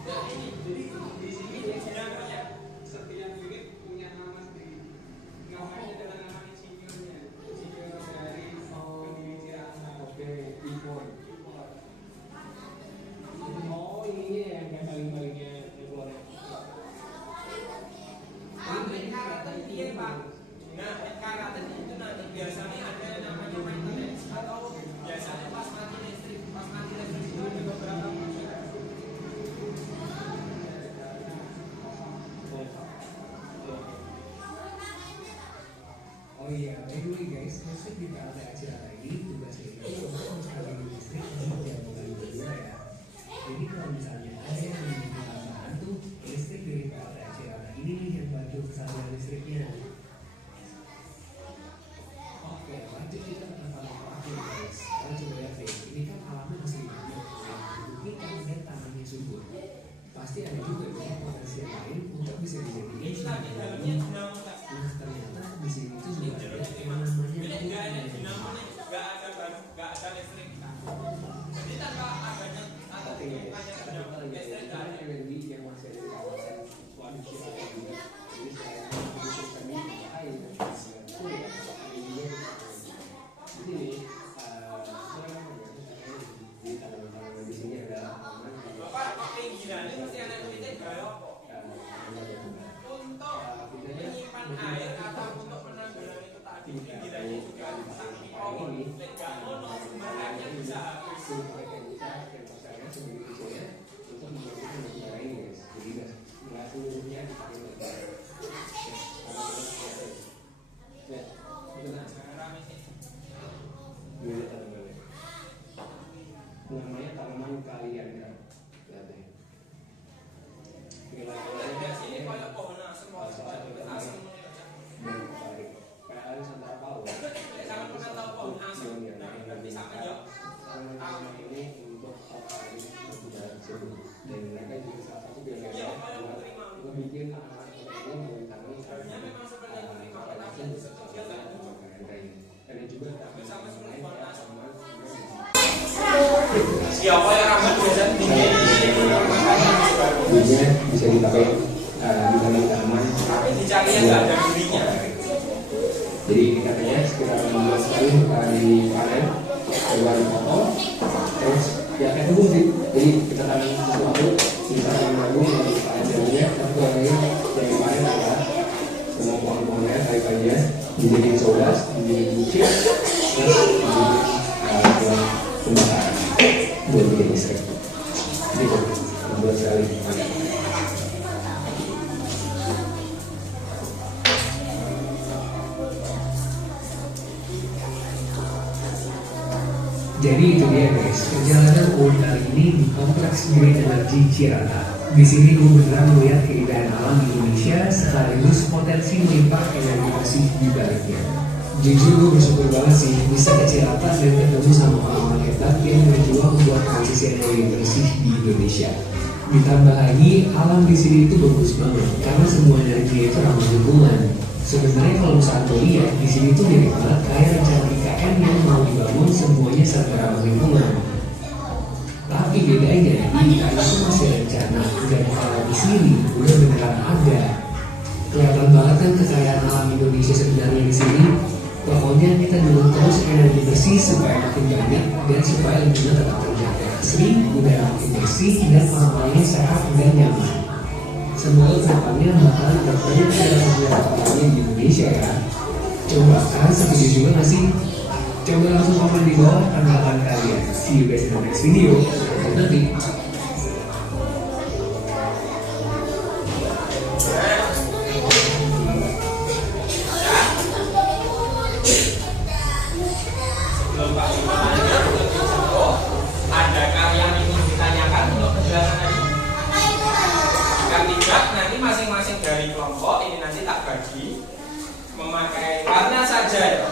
nah ini jadi di sini dinamanya setiap unit punya nama sendiri namanya adalah nama insinyurnya insinyur dari Kediri Ciracas. Oke, Ipon. Oh, ininya ya yang baling-balingnya keluar. Ini karatan dia Pak. Nah, karatan itu nanti biasanya ada namanya maintenance atau biasanya pas mati listrik itu ada beberapa proses. Oh iya, by the way guys, listrik di PLTA Cirata ini tugasnya itu untuk menstabilkan listrik di jam berdua ya. Jadi kalau misalnya ada yang memiliki tambahan tuh, listrik dari PLTA Cirata ini nih yang bantu kesadaran listriknya. Oke, lanjut kita ke tantangan terakhir guys. Kalian coba lihat deh, ini kan alamnya masih banyak, mungkin dan tanahnya subur. Pasti ada juga dong potensi lain untuk bisa dijadikan Ini lagi dalamnya dinamo Kak. Nah ternyata di sini tuh juga ada yang namanya Ini enggak ada dinamo nih, enggak ada listrik Kak. Jadi tanpa adanya atau bukannya dinamo listrik enggak ada. energi yang masih ada di kawasan Waduk Cirata juga. Jadi selain membutuhkan air dan surya, di sini di tanaman-tanaman di sini ada Bapak pakai gila ini mesti ada duitnya gaya apa? Untuk menyimpan air atau untuk menanggulangi itu tadi gilanya juga tak mikro legal mono sumber airnya bisa habis. Untuk memperbaiki negara ini guys, jadi nggak seluruhnya dipakai negara. Ya, itu nah. Rame sih. Dua tanaman. Namanya tanaman kalian kan, lihat deh. Ada sini kayak pohon asem asem. Dan balik. PLTA Nusantara Palu. Sangat pernah tahu pohon asem. Nah, berarti sama ya. Tanaman ini untuk apa ini berguna tersebut. Dan mereka juga salah satu Iya, biasanya kalau terima. membuat Siapa yang rambut biasanya tinggi? Dulunya bisa dipakai di dalam tanaman. Tapi dicari yang nggak ada durinya. Jadi ini katanya sekitar 15 kali dipanen, keluar dipotong, terus ya kayak tumbuh sih. Jadi kita tanam sesuatu, misalnya jagung yang kita ajarnya, tapi kalau yang dipanen adalah semua pohon-pohonnya, kayu-kayunya dijadiin soda, dijadiin bucin, terus dijadiin pembakaran buat bikin listrik. Gitu, 15 kali dipanen. Jadi itu dia guys, perjalanan gue kali ini di kompleks Green Energy Cirata. Di sini gue beneran melihat keindahan alam Indonesia sekaligus potensi melimpah energi bersih di baliknya. Jujur gue bersyukur banget sih bisa ke Cirata dan ketemu sama orang-orang hebat yang berjuang buat transisi energi bersih di Indonesia. Ditambah lagi alam di sini itu bagus banget karena semua energi itu ramah lingkungan. Sebenarnya kalau misalnya gue lihat di sini tuh mirip banget kayak rencana IKN yang mau dibangun semuanya serba ramah lingkungan. Tapi bedanya di IKN itu masih rencana dan kalau di sini udah beneran ada. Kelihatan banget kan kekayaan alam Indonesia sebenarnya di sini. Pokoknya kita dukung terus energi bersih supaya makin banyak dan supaya lingkungan tetap terjaga asri, udara makin bersih dan orang-orangnya sehat dan nyaman. Semoga kedepannya bakalan terbanyak daerah lainnya di Indonesia ya. Coba kalian setuju juga nggak sih? Coba langsung komen di bawah tanggapan kalian. See you guys in the next video. Nanti. Ada karya yang ingin ditanyakan untuk penjelasan lagi? Jika tidak, nanti masing-masing dari kelompok ini nanti tak bagi memakai warna saja ya.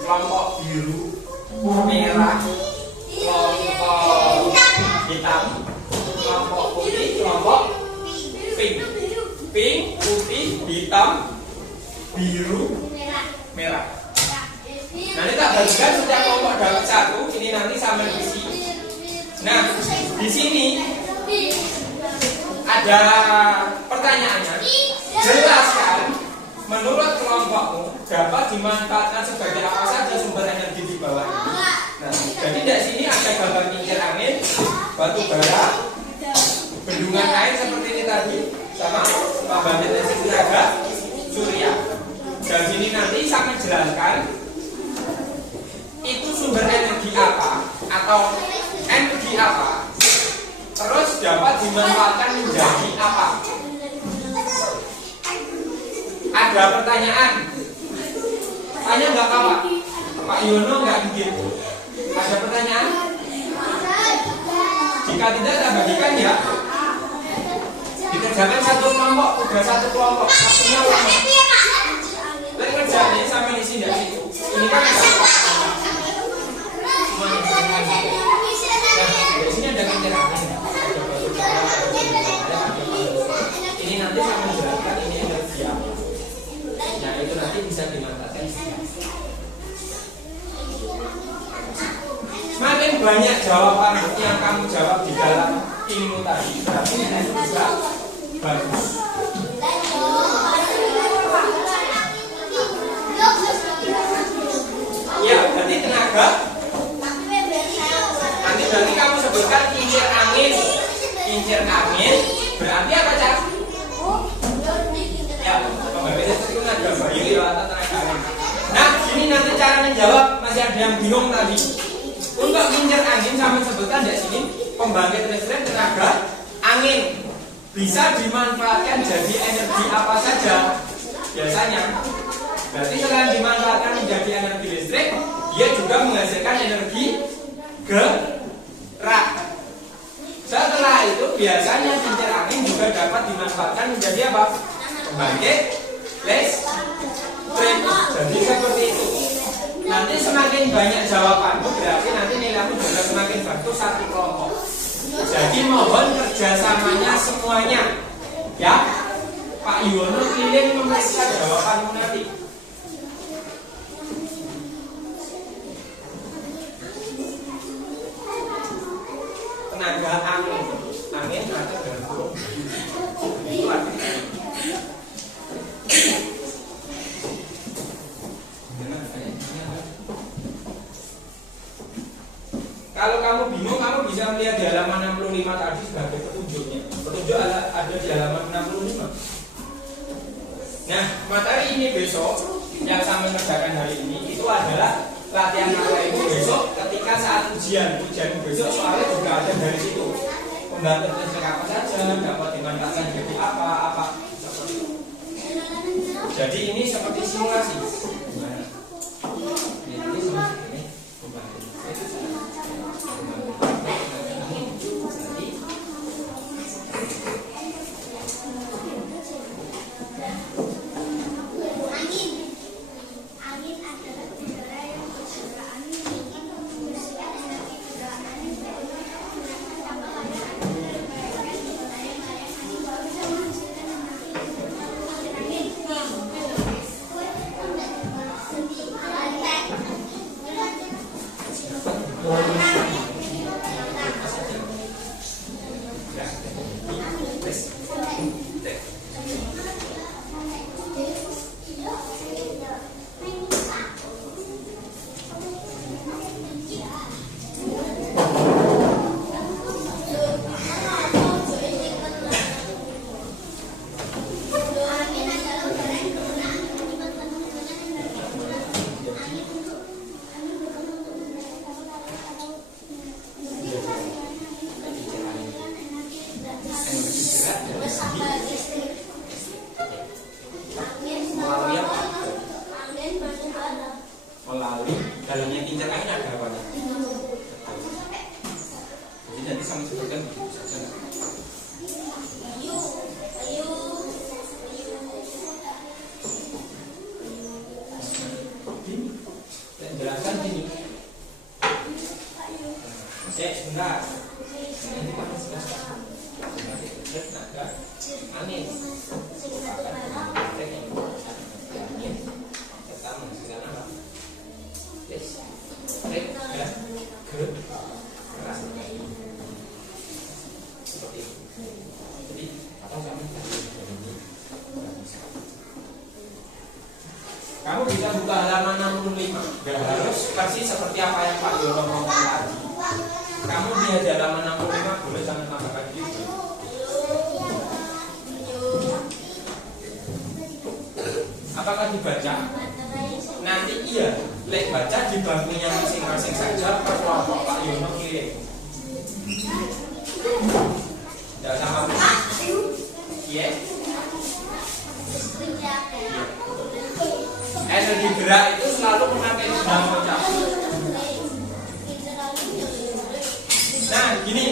Kelompok biru, merah, kelompok hitam, kelompok putih, kelompok pink. Pink, putih, hitam, biru, merah. Nanti tak bagikan setiap kelompok dapat satu. Ini nanti sama isi. Nah, di sini ada pertanyaannya. Jelaskan menurut kelompokmu dapat dimanfaatkan sebagai apa saja sumber energi di bawah ini. Nah, jadi di sini ada gambar kincir angin, batu bara, bendungan air seperti ini tadi, sama pembangkit listrik tenaga surya. Dan sini nanti saya menjelaskan itu sumber energi apa atau energi apa, terus dapat dimanfaatkan menjadi apa. Ada pertanyaan? Tanya nggak apa? Pak Yono nggak bikin? Ada pertanyaan? Jika tidak, saya bagikan ya. Dikerjakan satu kelompok, udah satu kelompok, satunya kelompok. Lalu kerjanya sama isi dari situ. Ini kan ada biasanya ada kincir angin. Ini nanti saya menjelaskan ini energi apa. Nah itu nanti bisa dimanfaatkan. Semakin banyak jawaban yang kamu jawab di dalam ilmu tadi, berarti itu juga bagus. Ya, berarti tenaga. Nanti berarti kamu sebutkan kincir angin. Kincir angin berarti apa, Cak? Ya, pembangkit listrik tenaga bayu atau tenaga angin. Nah, ini nanti cara menjawab masih ada yang bingung tadi. Untuk kincir angin sama sebutkan di sini pembangkit listrik tenaga angin bisa dimanfaatkan jadi energi apa saja biasanya. Berarti selain dimanfaatkan menjadi energi listrik, dia juga menghasilkan energi gerak. Setelah itu biasanya kincir angin juga dapat dimanfaatkan menjadi apa? Pembangkit listrik. Jadi seperti itu. Nanti semakin banyak jawabanmu berarti nanti nilaimu juga semakin bagus satu kelompok. Jadi mohon kerjasamanya semuanya, ya. Pak Yuwono keliling memeriksa jawabanmu nanti. lihat di halaman 65 tadi sebagai petunjuknya. Petunjuk ada di halaman 65. Nah, materi ini besok yang saya mengerjakan hari ini itu adalah latihan materi itu besok ketika saat ujian besok soalnya juga ada dari situ. Pembantu teknik apa saja dapat dimanfaatkan jadi apa seperti itu. Jadi ini seperti simulasi. Ini seperti ini. Angin adalah udara yang bergerak. Angin membersihkan energi gerak. Angin menggunakan tambah angin mengembalikan layang-layang angin baru dan menghasilkan energi melalui dalamnya kincir angin ada apa nih? Jadi nanti sama sebutkan begitu saja. Gini, saya jelaskan gini. Sebentar. Ini kita jelaskan. Naga angin. Angin. Kita menghasilkan apa? Yes. Baik, ya. Keras. Seperti itu. Jadi, atau kami kamu bisa buka halaman 65. Gak harus persis seperti apa yang Pak Yono ngomong tadi. Kamu lihat di halaman 65 boleh jangan tambahkan gitu. Apakah dibaca? Nanti iya, lek baca di bangkunya masing-masing saja per kelompok Pak Yono kirim. Tidak sama pun. Iya. Energi gerak itu selalu memakai dinamo. Nah, gini.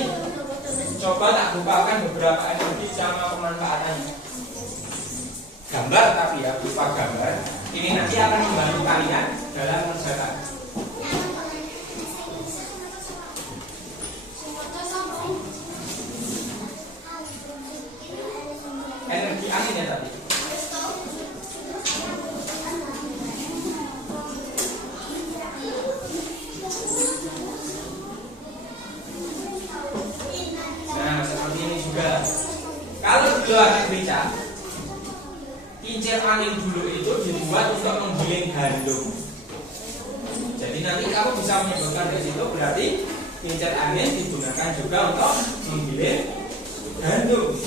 Coba tak bukakan beberapa energi sama pemanfaatannya. Gambar tapi ya, berupa gambar. Ini nanti akan membantu kalian dalam mengerjakan. Energi angin ya tadi. Nah, seperti ini juga. Kalau di luar negeri, kincir angin dulu itu dibuat untuk menggiling gandum. Jadi nanti kamu bisa menyebutkan di situ berarti kincir angin digunakan juga untuk menggiling gandum.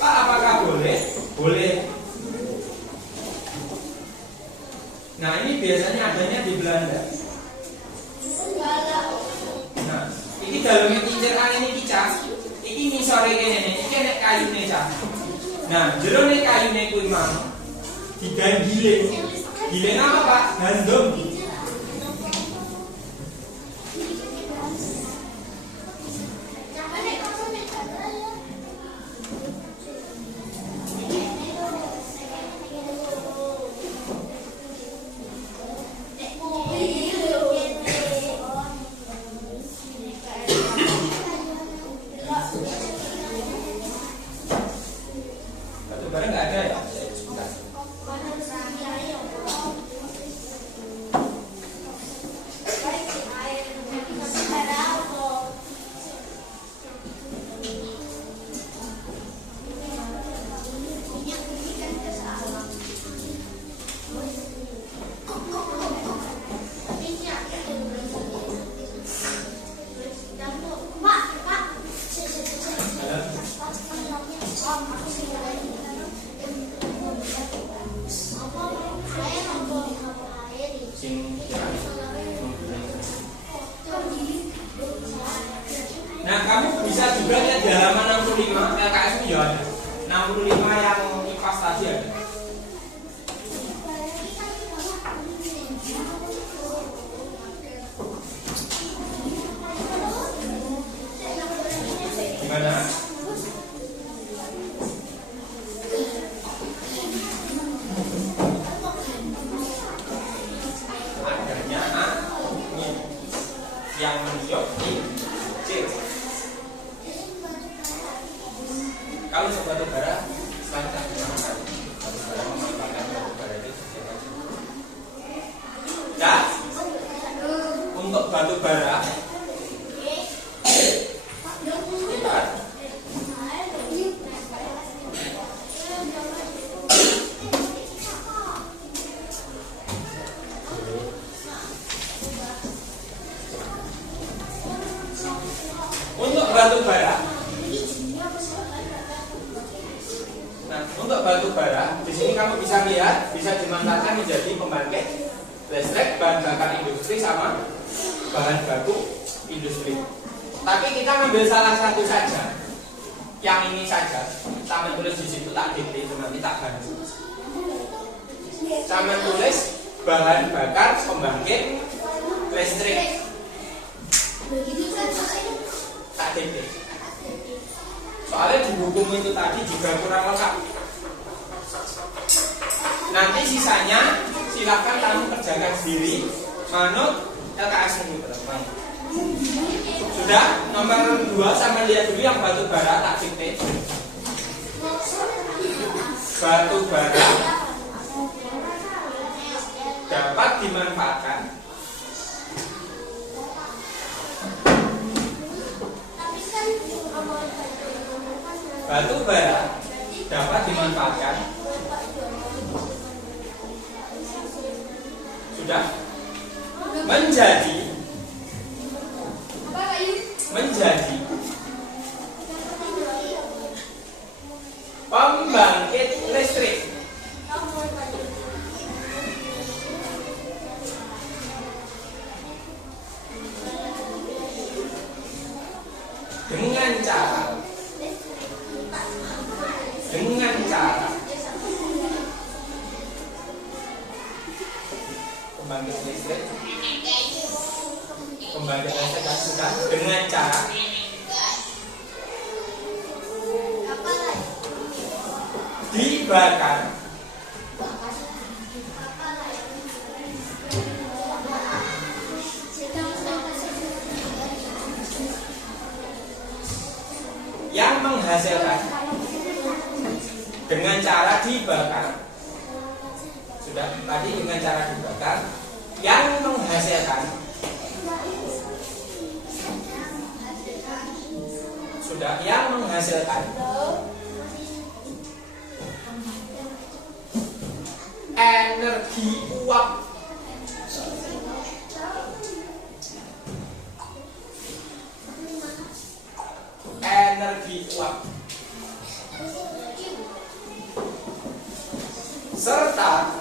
Pak, apakah boleh? Boleh. Nah, ini biasanya adanya di Belanda. Nah, ini dalamnya kincir angin ini Cah. Ini misore kene iki nek kayune Cah. Nah, jero nek kayune kuwi mang digiling. Giling apa, Pak? Gandum. Barang nggak ada ya? Sebentar. Pak, yang IPAS tadi ada? Gimana? Adanya angin yang meniup kincir. Kalau untuk batu bara, selain tak gunakan batu bara, memanfaatkan batu bara itu sesuai. Dan untuk batu bara untuk batu bara, di sini kamu bisa lihat bisa dimanfaatkan menjadi pembangkit listrik, bahan bakar industri sama bahan baku industri. Tapi kita ambil salah satu saja, yang ini saja. Sama tulis di situ tak dikti itu nanti tak bantu. Sama tulis bahan bakar pembangkit listrik. Tak dikti. Soalnya di buku itu tadi juga kurang lengkap. Nanti sisanya silakan kamu kerjakan sendiri manut LKS ini berapa. Sudah, nomor 2 sama lihat dulu yang batu bara tak dikte. Batu bara dapat dimanfaatkan batu bara dapat dimanfaatkan sudah menjadi pembangkit listrik. Dengan cara pembangkit listrik kan sudah dengan cara dibakar yang menghasilkan dengan cara dibakar. Sudah tadi dengan cara dibakar yang menghasilkan. Sudah yang menghasilkan energi uap. Energi uap serta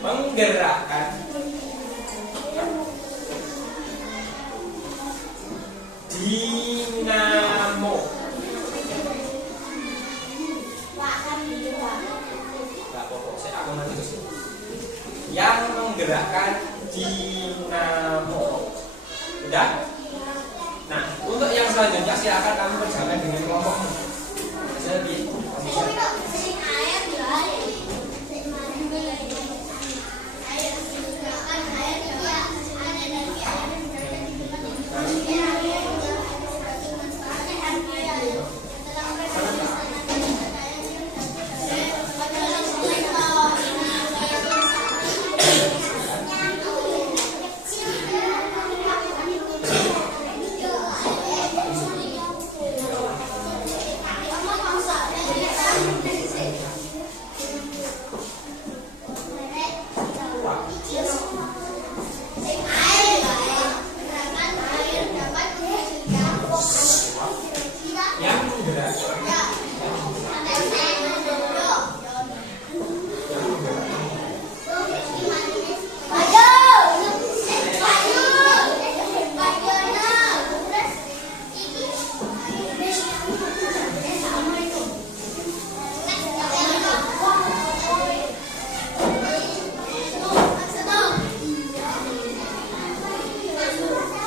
menggerakkan dinamo. Aku nanti ke sini. Yang menggerakkan dinamo. Udah? Nah, untuk yang selanjutnya silakan kamu kerjakan dengan kelompok. Jadi,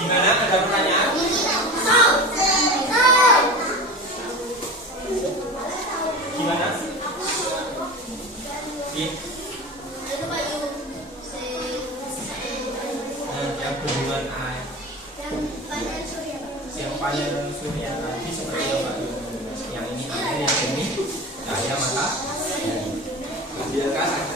Gimana? Ada pertanyaan? Gimana? Yang hubungan air, yang panel surya tadi seperti Pak Yunus. Yang ini air, yang ini cahaya matahari. Biarkan saja.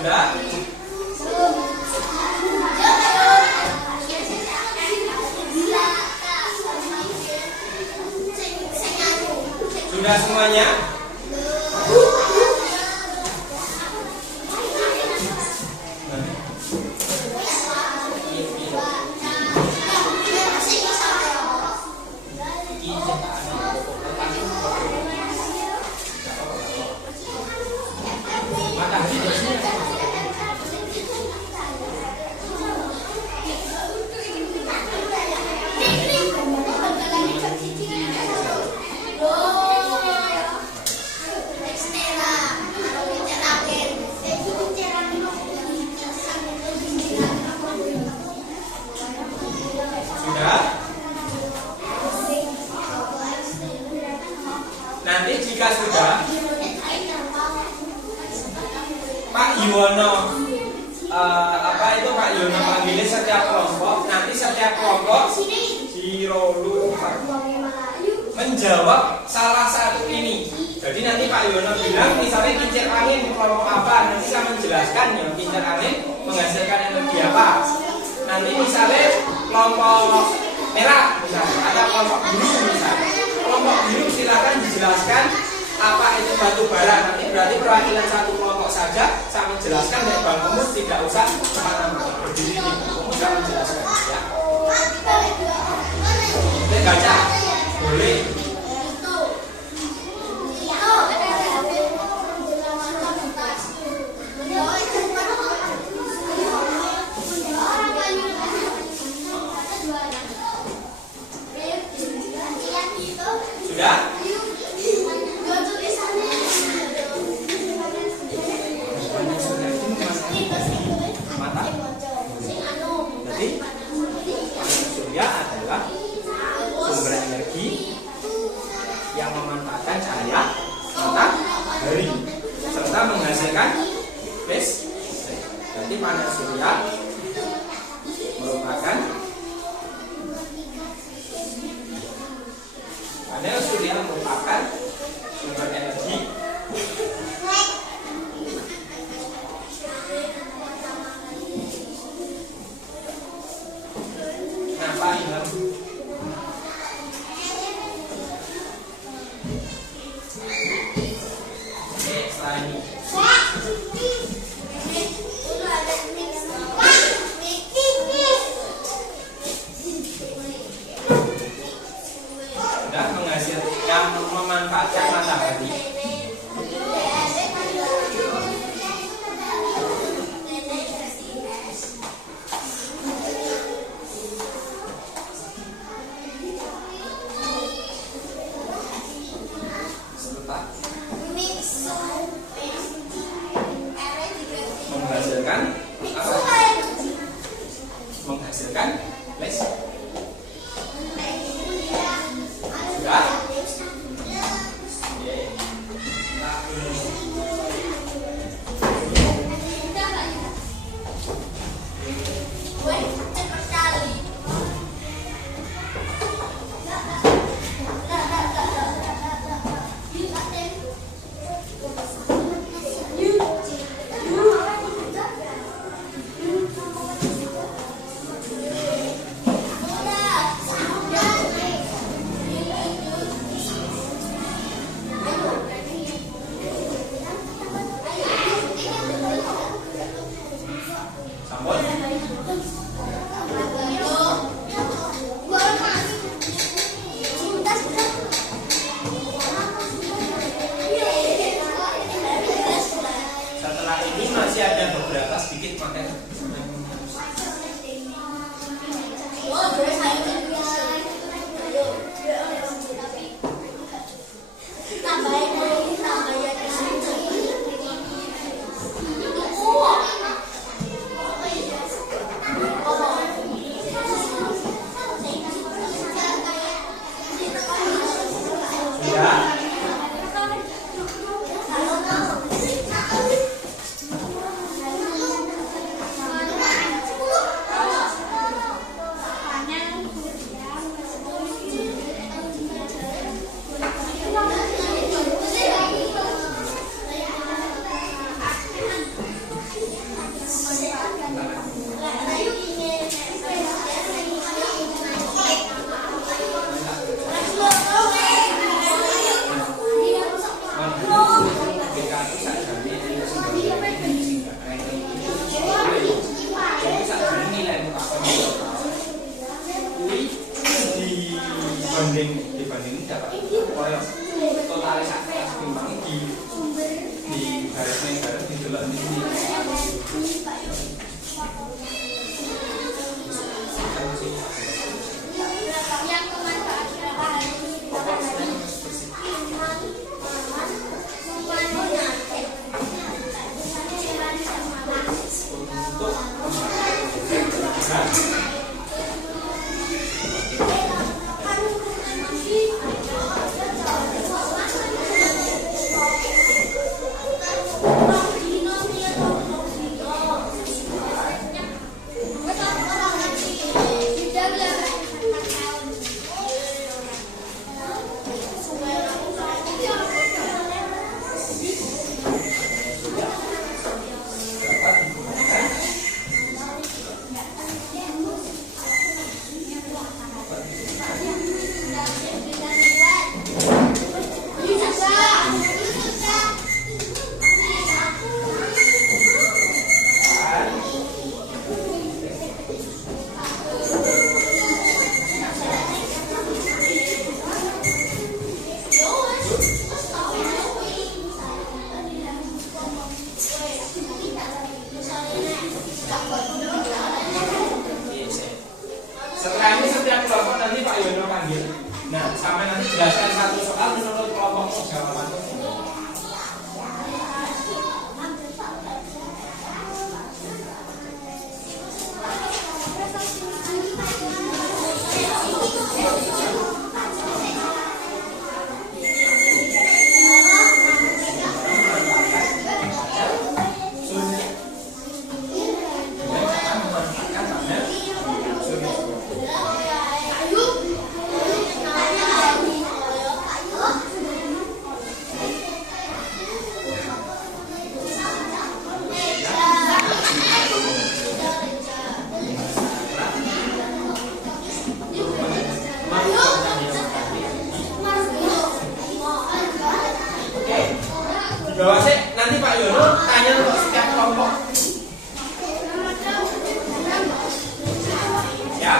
Sudah? Sudah semuanya? Nanti jika sudah Pak Yuwono Pak Yuwono panggilin setiap kelompok. Nanti setiap kelompok dirolu menjawab salah satu ini. Jadi nanti Pak Yuwono bilang misalnya kincir angin kelompok apa, nanti saya menjelaskan ya kincir angin menghasilkan energi apa. Nanti misalnya kelompok merah misalnya, atau kelompok biru misalnya. Kelompok biru silakan dijelaskan apa itu batu bara. Nanti berarti perwakilan satu kelompok saja saya menjelaskan dan Bang Komus tidak usah kemana-mana, berdiri di Bang Komus saya menjelaskan ya. Boleh baca? Boleh. Sudah? Mata. Jadi panel surya adalah sumber energi yang memanfaatkan cahaya matahari serta menghasilkan listrik. Jadi panel surya merupakan sumber energi kenapa Ilham? Oke, setelah ini sudah menghasilkan memanfaatkan matahari. Menghasilkan apa? Menghasilkan listrik. Sudah? Setelah ini masih ada beberapa sedikit materi. Dibanding dapat koyo totalisasi timbang di garisnya garis di delok ini. Setelah ini setiap kelompok nanti Pak Yono panggil. Nah, sampai nanti jelaskan satu soal menurut kelompokmu jawabannya. Bawa sih, nanti Pak Yono tanya untuk setiap kelompok. Ya.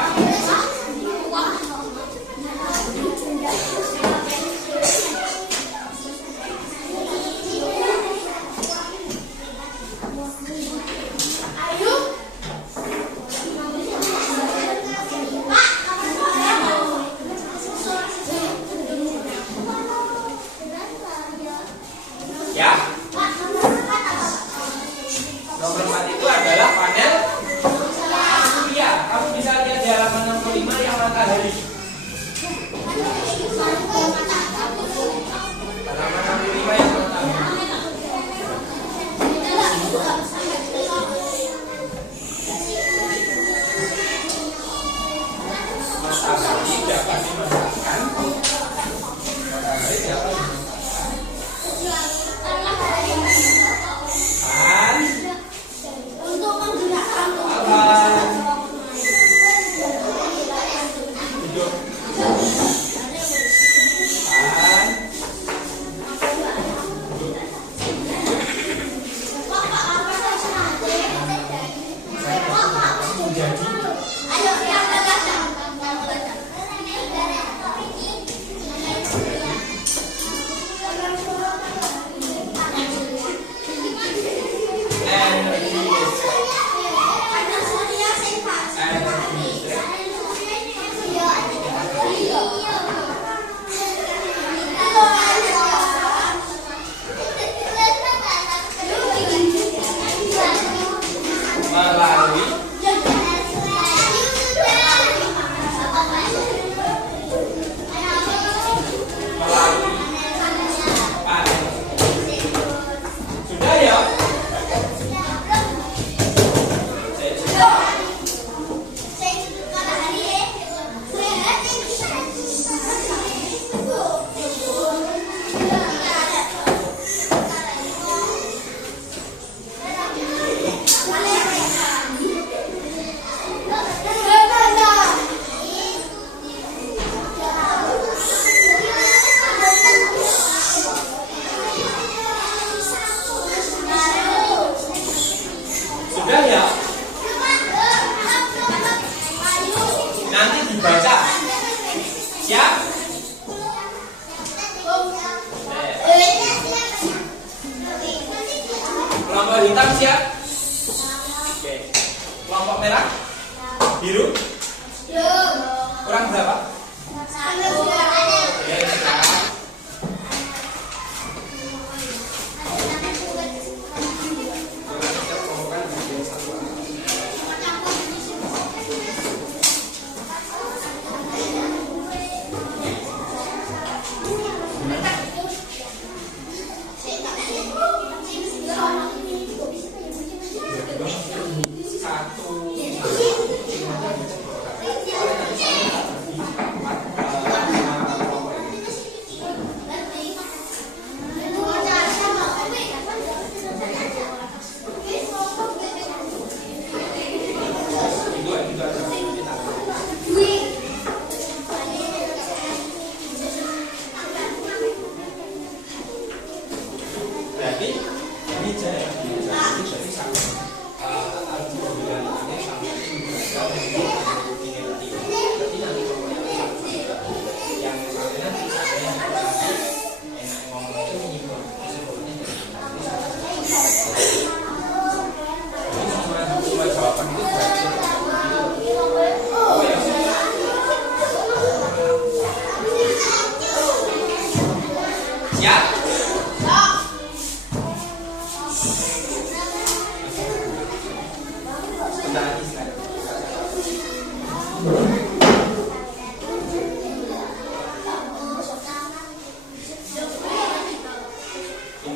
Ya. Sudah ya? Nanti dibaca. Siap? Kelompok hitam siap? Oke. Kelompok merah? Biru? Kurang berapa? Oke, siap. Berarti ini jadi sama harus dibilangnya sama ini berarti nanti yang nanti saya enak ngomong itu nyimpen semua jawaban itu berarti siap.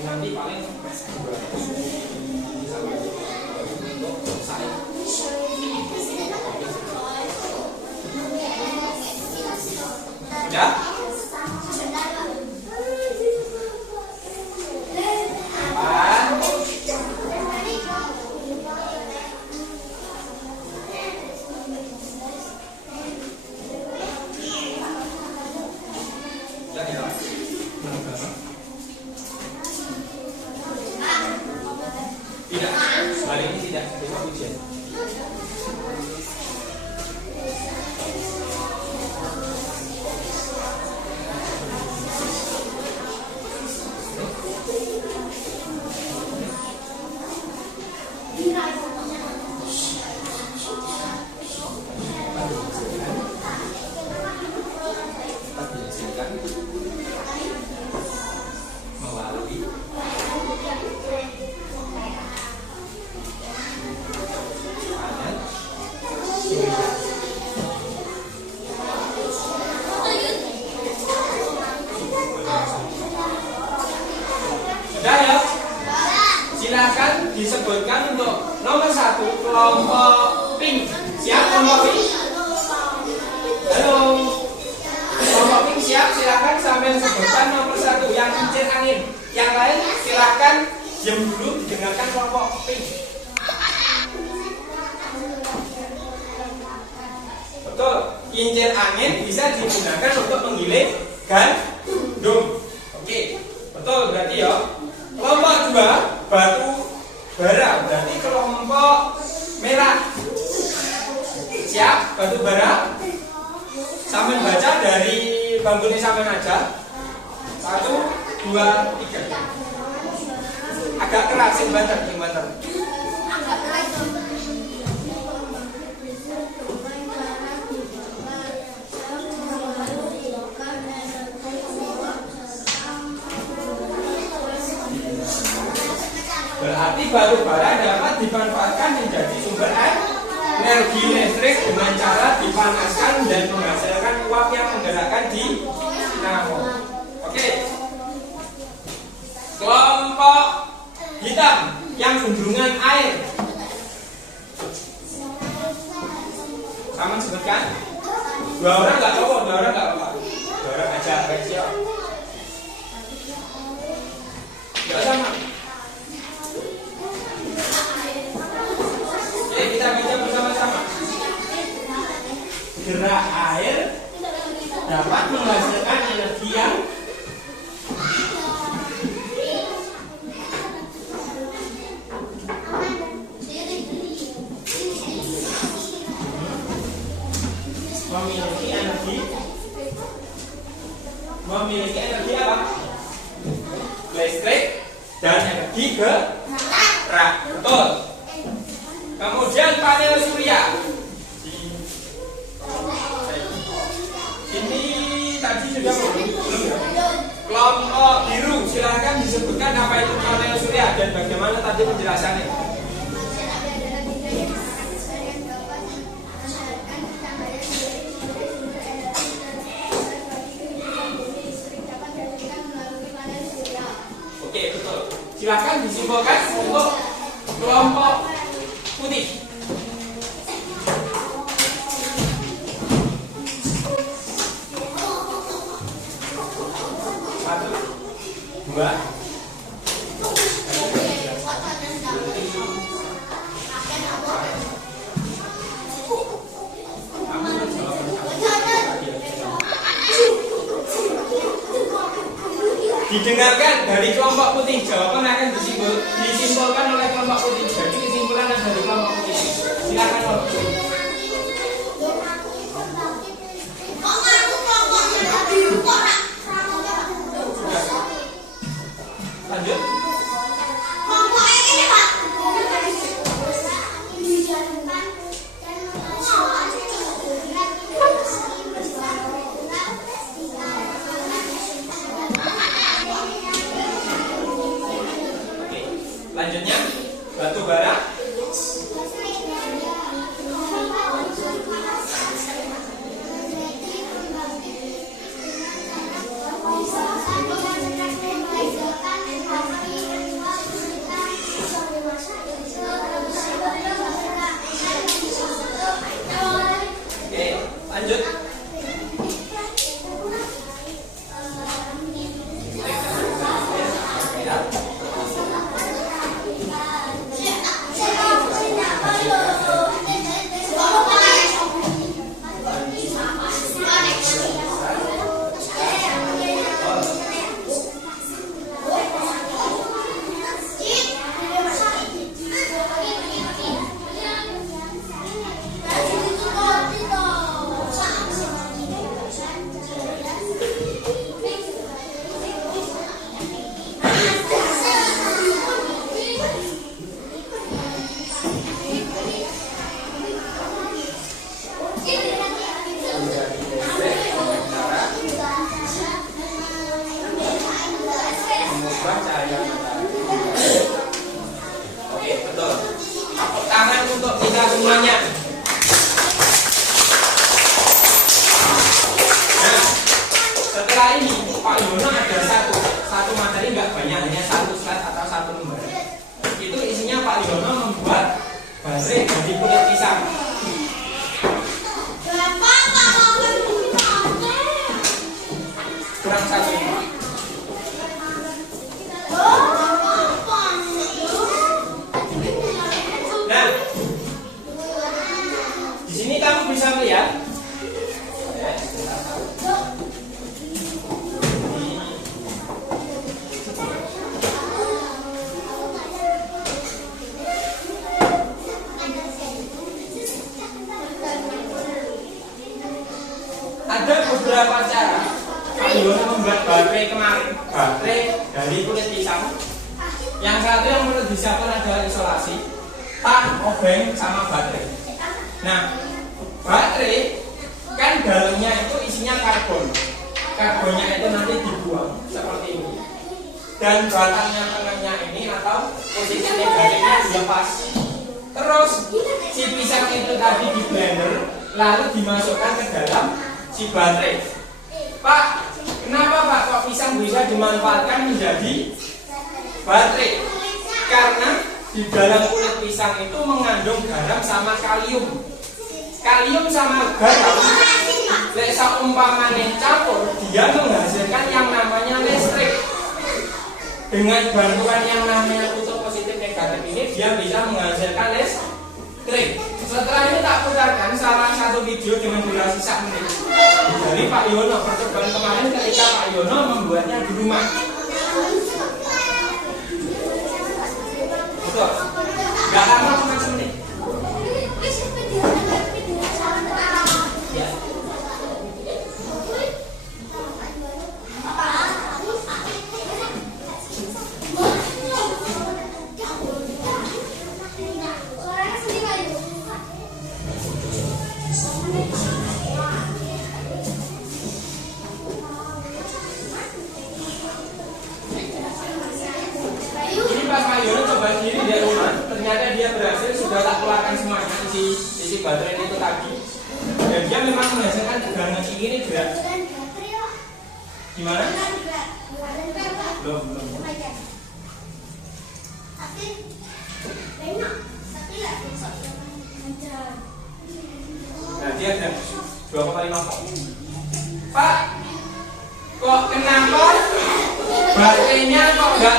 Nanti paling sudah? Tidak, hari ini tidak, besok ujian. Melalui sudah ya? Silakan disebutkan untuk nomor 1 kelompok pink. Siap kelompok pink? Halo. Kelompok pink siap? Silakan sambil sebutkan nomor 1 yang kincir angin. Yang lain silakan diam dulu didengarkan kelompok pink. Betul. Kincir angin bisa digunakan untuk menggiling gandum. Oke. Betul berarti ya. Kelompok 2 batu bara, berarti kelompok merah. Siap batu bara? Sambil baca dari bangunnya sampai aja. 1, 2, 3. Agak keras sing banter. Berarti batu bara dapat dimanfaatkan menjadi sumber energi listrik dengan cara dipanaskan dan menghasilkan uap yang menggerakkan dinamo. Oke. Kelompok hitam yang gendrungan air. Sama sebutkan. 2 orang nggak apa-apa, 2 orang nggak apa-apa. 2 orang aja, siap. Nggak sama. Oke, kita baca bersama-sama. Gerak air dapat menghasilkan energi yang memiliki energi apa? Listrik dan energi gerak. Betul. Kemudian panel surya. Ini tadi sudah belum ya? Kelompok biru, silahkan disebutkan apa itu panel surya dan bagaimana tadi penjelasannya. Oke, betul. Silahkan disimpulkan untuk kelompok putih. Satu, dua. Didengarkan dari kelompok putih, jawaban akan disimpulkan oleh kelompok putih. Jadi kesimpulan dari kelompok putih. Silakan kelompok putih. Lanjut. Selanjutnya batu bara. Oke, lanjut. Oke, betul. Tepuk tangan untuk kita semuanya. Nah, setelah ini Pak Yono ada satu materi, nggak banyak, hanya satu slide atau satu lembar. Itu isinya Pak Yono membuat baterai dari kulit pisang. Kurang satu. Nah, di sini kamu bisa melihat ada beberapa cara Pak Yono membuat baterai kemarin, baterai dari kulit pisang. Yang satu yang perlu disiapkan adalah isolasi, tak, obeng, sama baterai. Nah, baterai kan dalamnya itu isinya karbon. Karbonnya itu nanti dibuang seperti ini. Dan batangnya tengahnya ini atau posisi negatifnya dilepas. Terus si pisang itu tadi di blender lalu dimasukkan ke dalam si baterai. Pak, kenapa Pak kok pisang bisa dimanfaatkan menjadi baterai? Karena di dalam kulit pisang itu mengandung garam sama kalium. Kalium sama garam, lek saumpamane campur, dia menghasilkan yang namanya listrik. Dengan bantuan yang namanya kutub positif negatif ini, dia bisa menghasilkan listrik. Setelah ini tak putarkan salah satu video dengan durasi 1 menit dari Pak Yono, percobaan kemarin ketika Pak Yono membuatnya di rumah. Betul. Gak lama, cuma 1 menit. Ya. isi baterai itu tadi, dan dia memang menghasilkan tegangan tinggi ini gerak. Gimana? Belum. Nah, dia ada 2,5 volt. Pak, kok kenapa baterainya kok nggak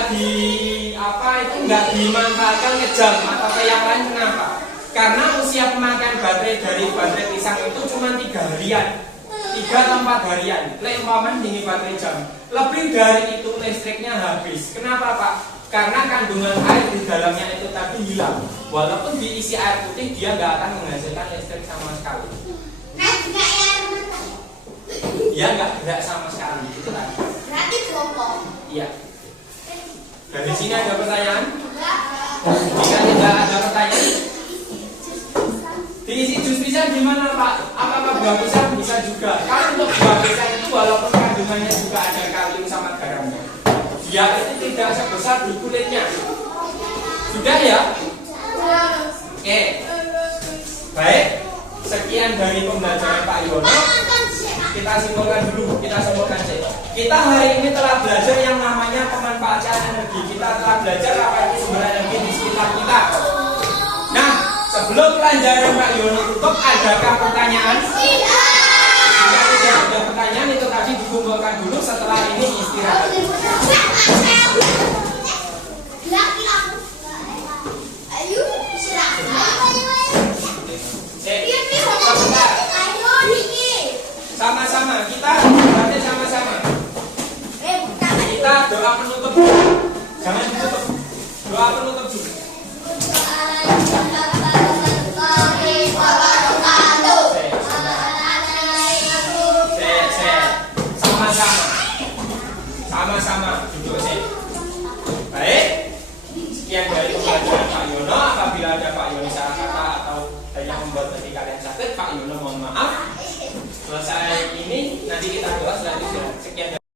nggak dimanfaatkan ke jam atau ke yang lain, kenapa? Karena usia pemakaian baterai dari baterai pisang itu cuma 3 harian, 3 atau 4 harian. Lempar ini baterai jam, lebih dari itu listriknya habis. Kenapa Pak? Karena kandungan air di dalamnya itu tadi hilang. Walaupun diisi air putih, dia nggak akan menghasilkan listrik sama sekali. Dia nggak gerak sama sekali, itu tadi. Berarti bohong. Iya. Dari sini ada pertanyaan? Jika tidak ada pertanyaan, diisi jus pisang gimana Pak? Apakah buah pisang bisa juga? Kalau untuk buah pisang itu walaupun kandungannya juga ada kalium sama garamnya, dia itu tidak sebesar di kulitnya. Sudah ya? Oke. Baik. Sekian dari pembelajaran Pak Yono. Kita simpulkan dulu, kita simpulkan. Kita hari ini telah belajar yang namanya pemanfaatan energi. Kita telah belajar apa itu sumber energi di sekitar kita. Nah, sebelum pelajaran Pak Yono tutup, adakah pertanyaan? Jika tidak ada pertanyaan, itu tadi dikumpulkan dulu. Setelah ini istirahat. Sama-sama, kita baca sama-sama. Kita doa penutup. Jangan ditutup. Doa penutup dulu. Sama-sama duduk sih. Baik. Sekian dari pembelajaran Pak Yono. Apabila ada Pak Yono salah kata atau banyak membuat hati kalian sakit, Pak Yono mohon maaf. Selesai ini nanti kita doa selanjutnya. Sekian.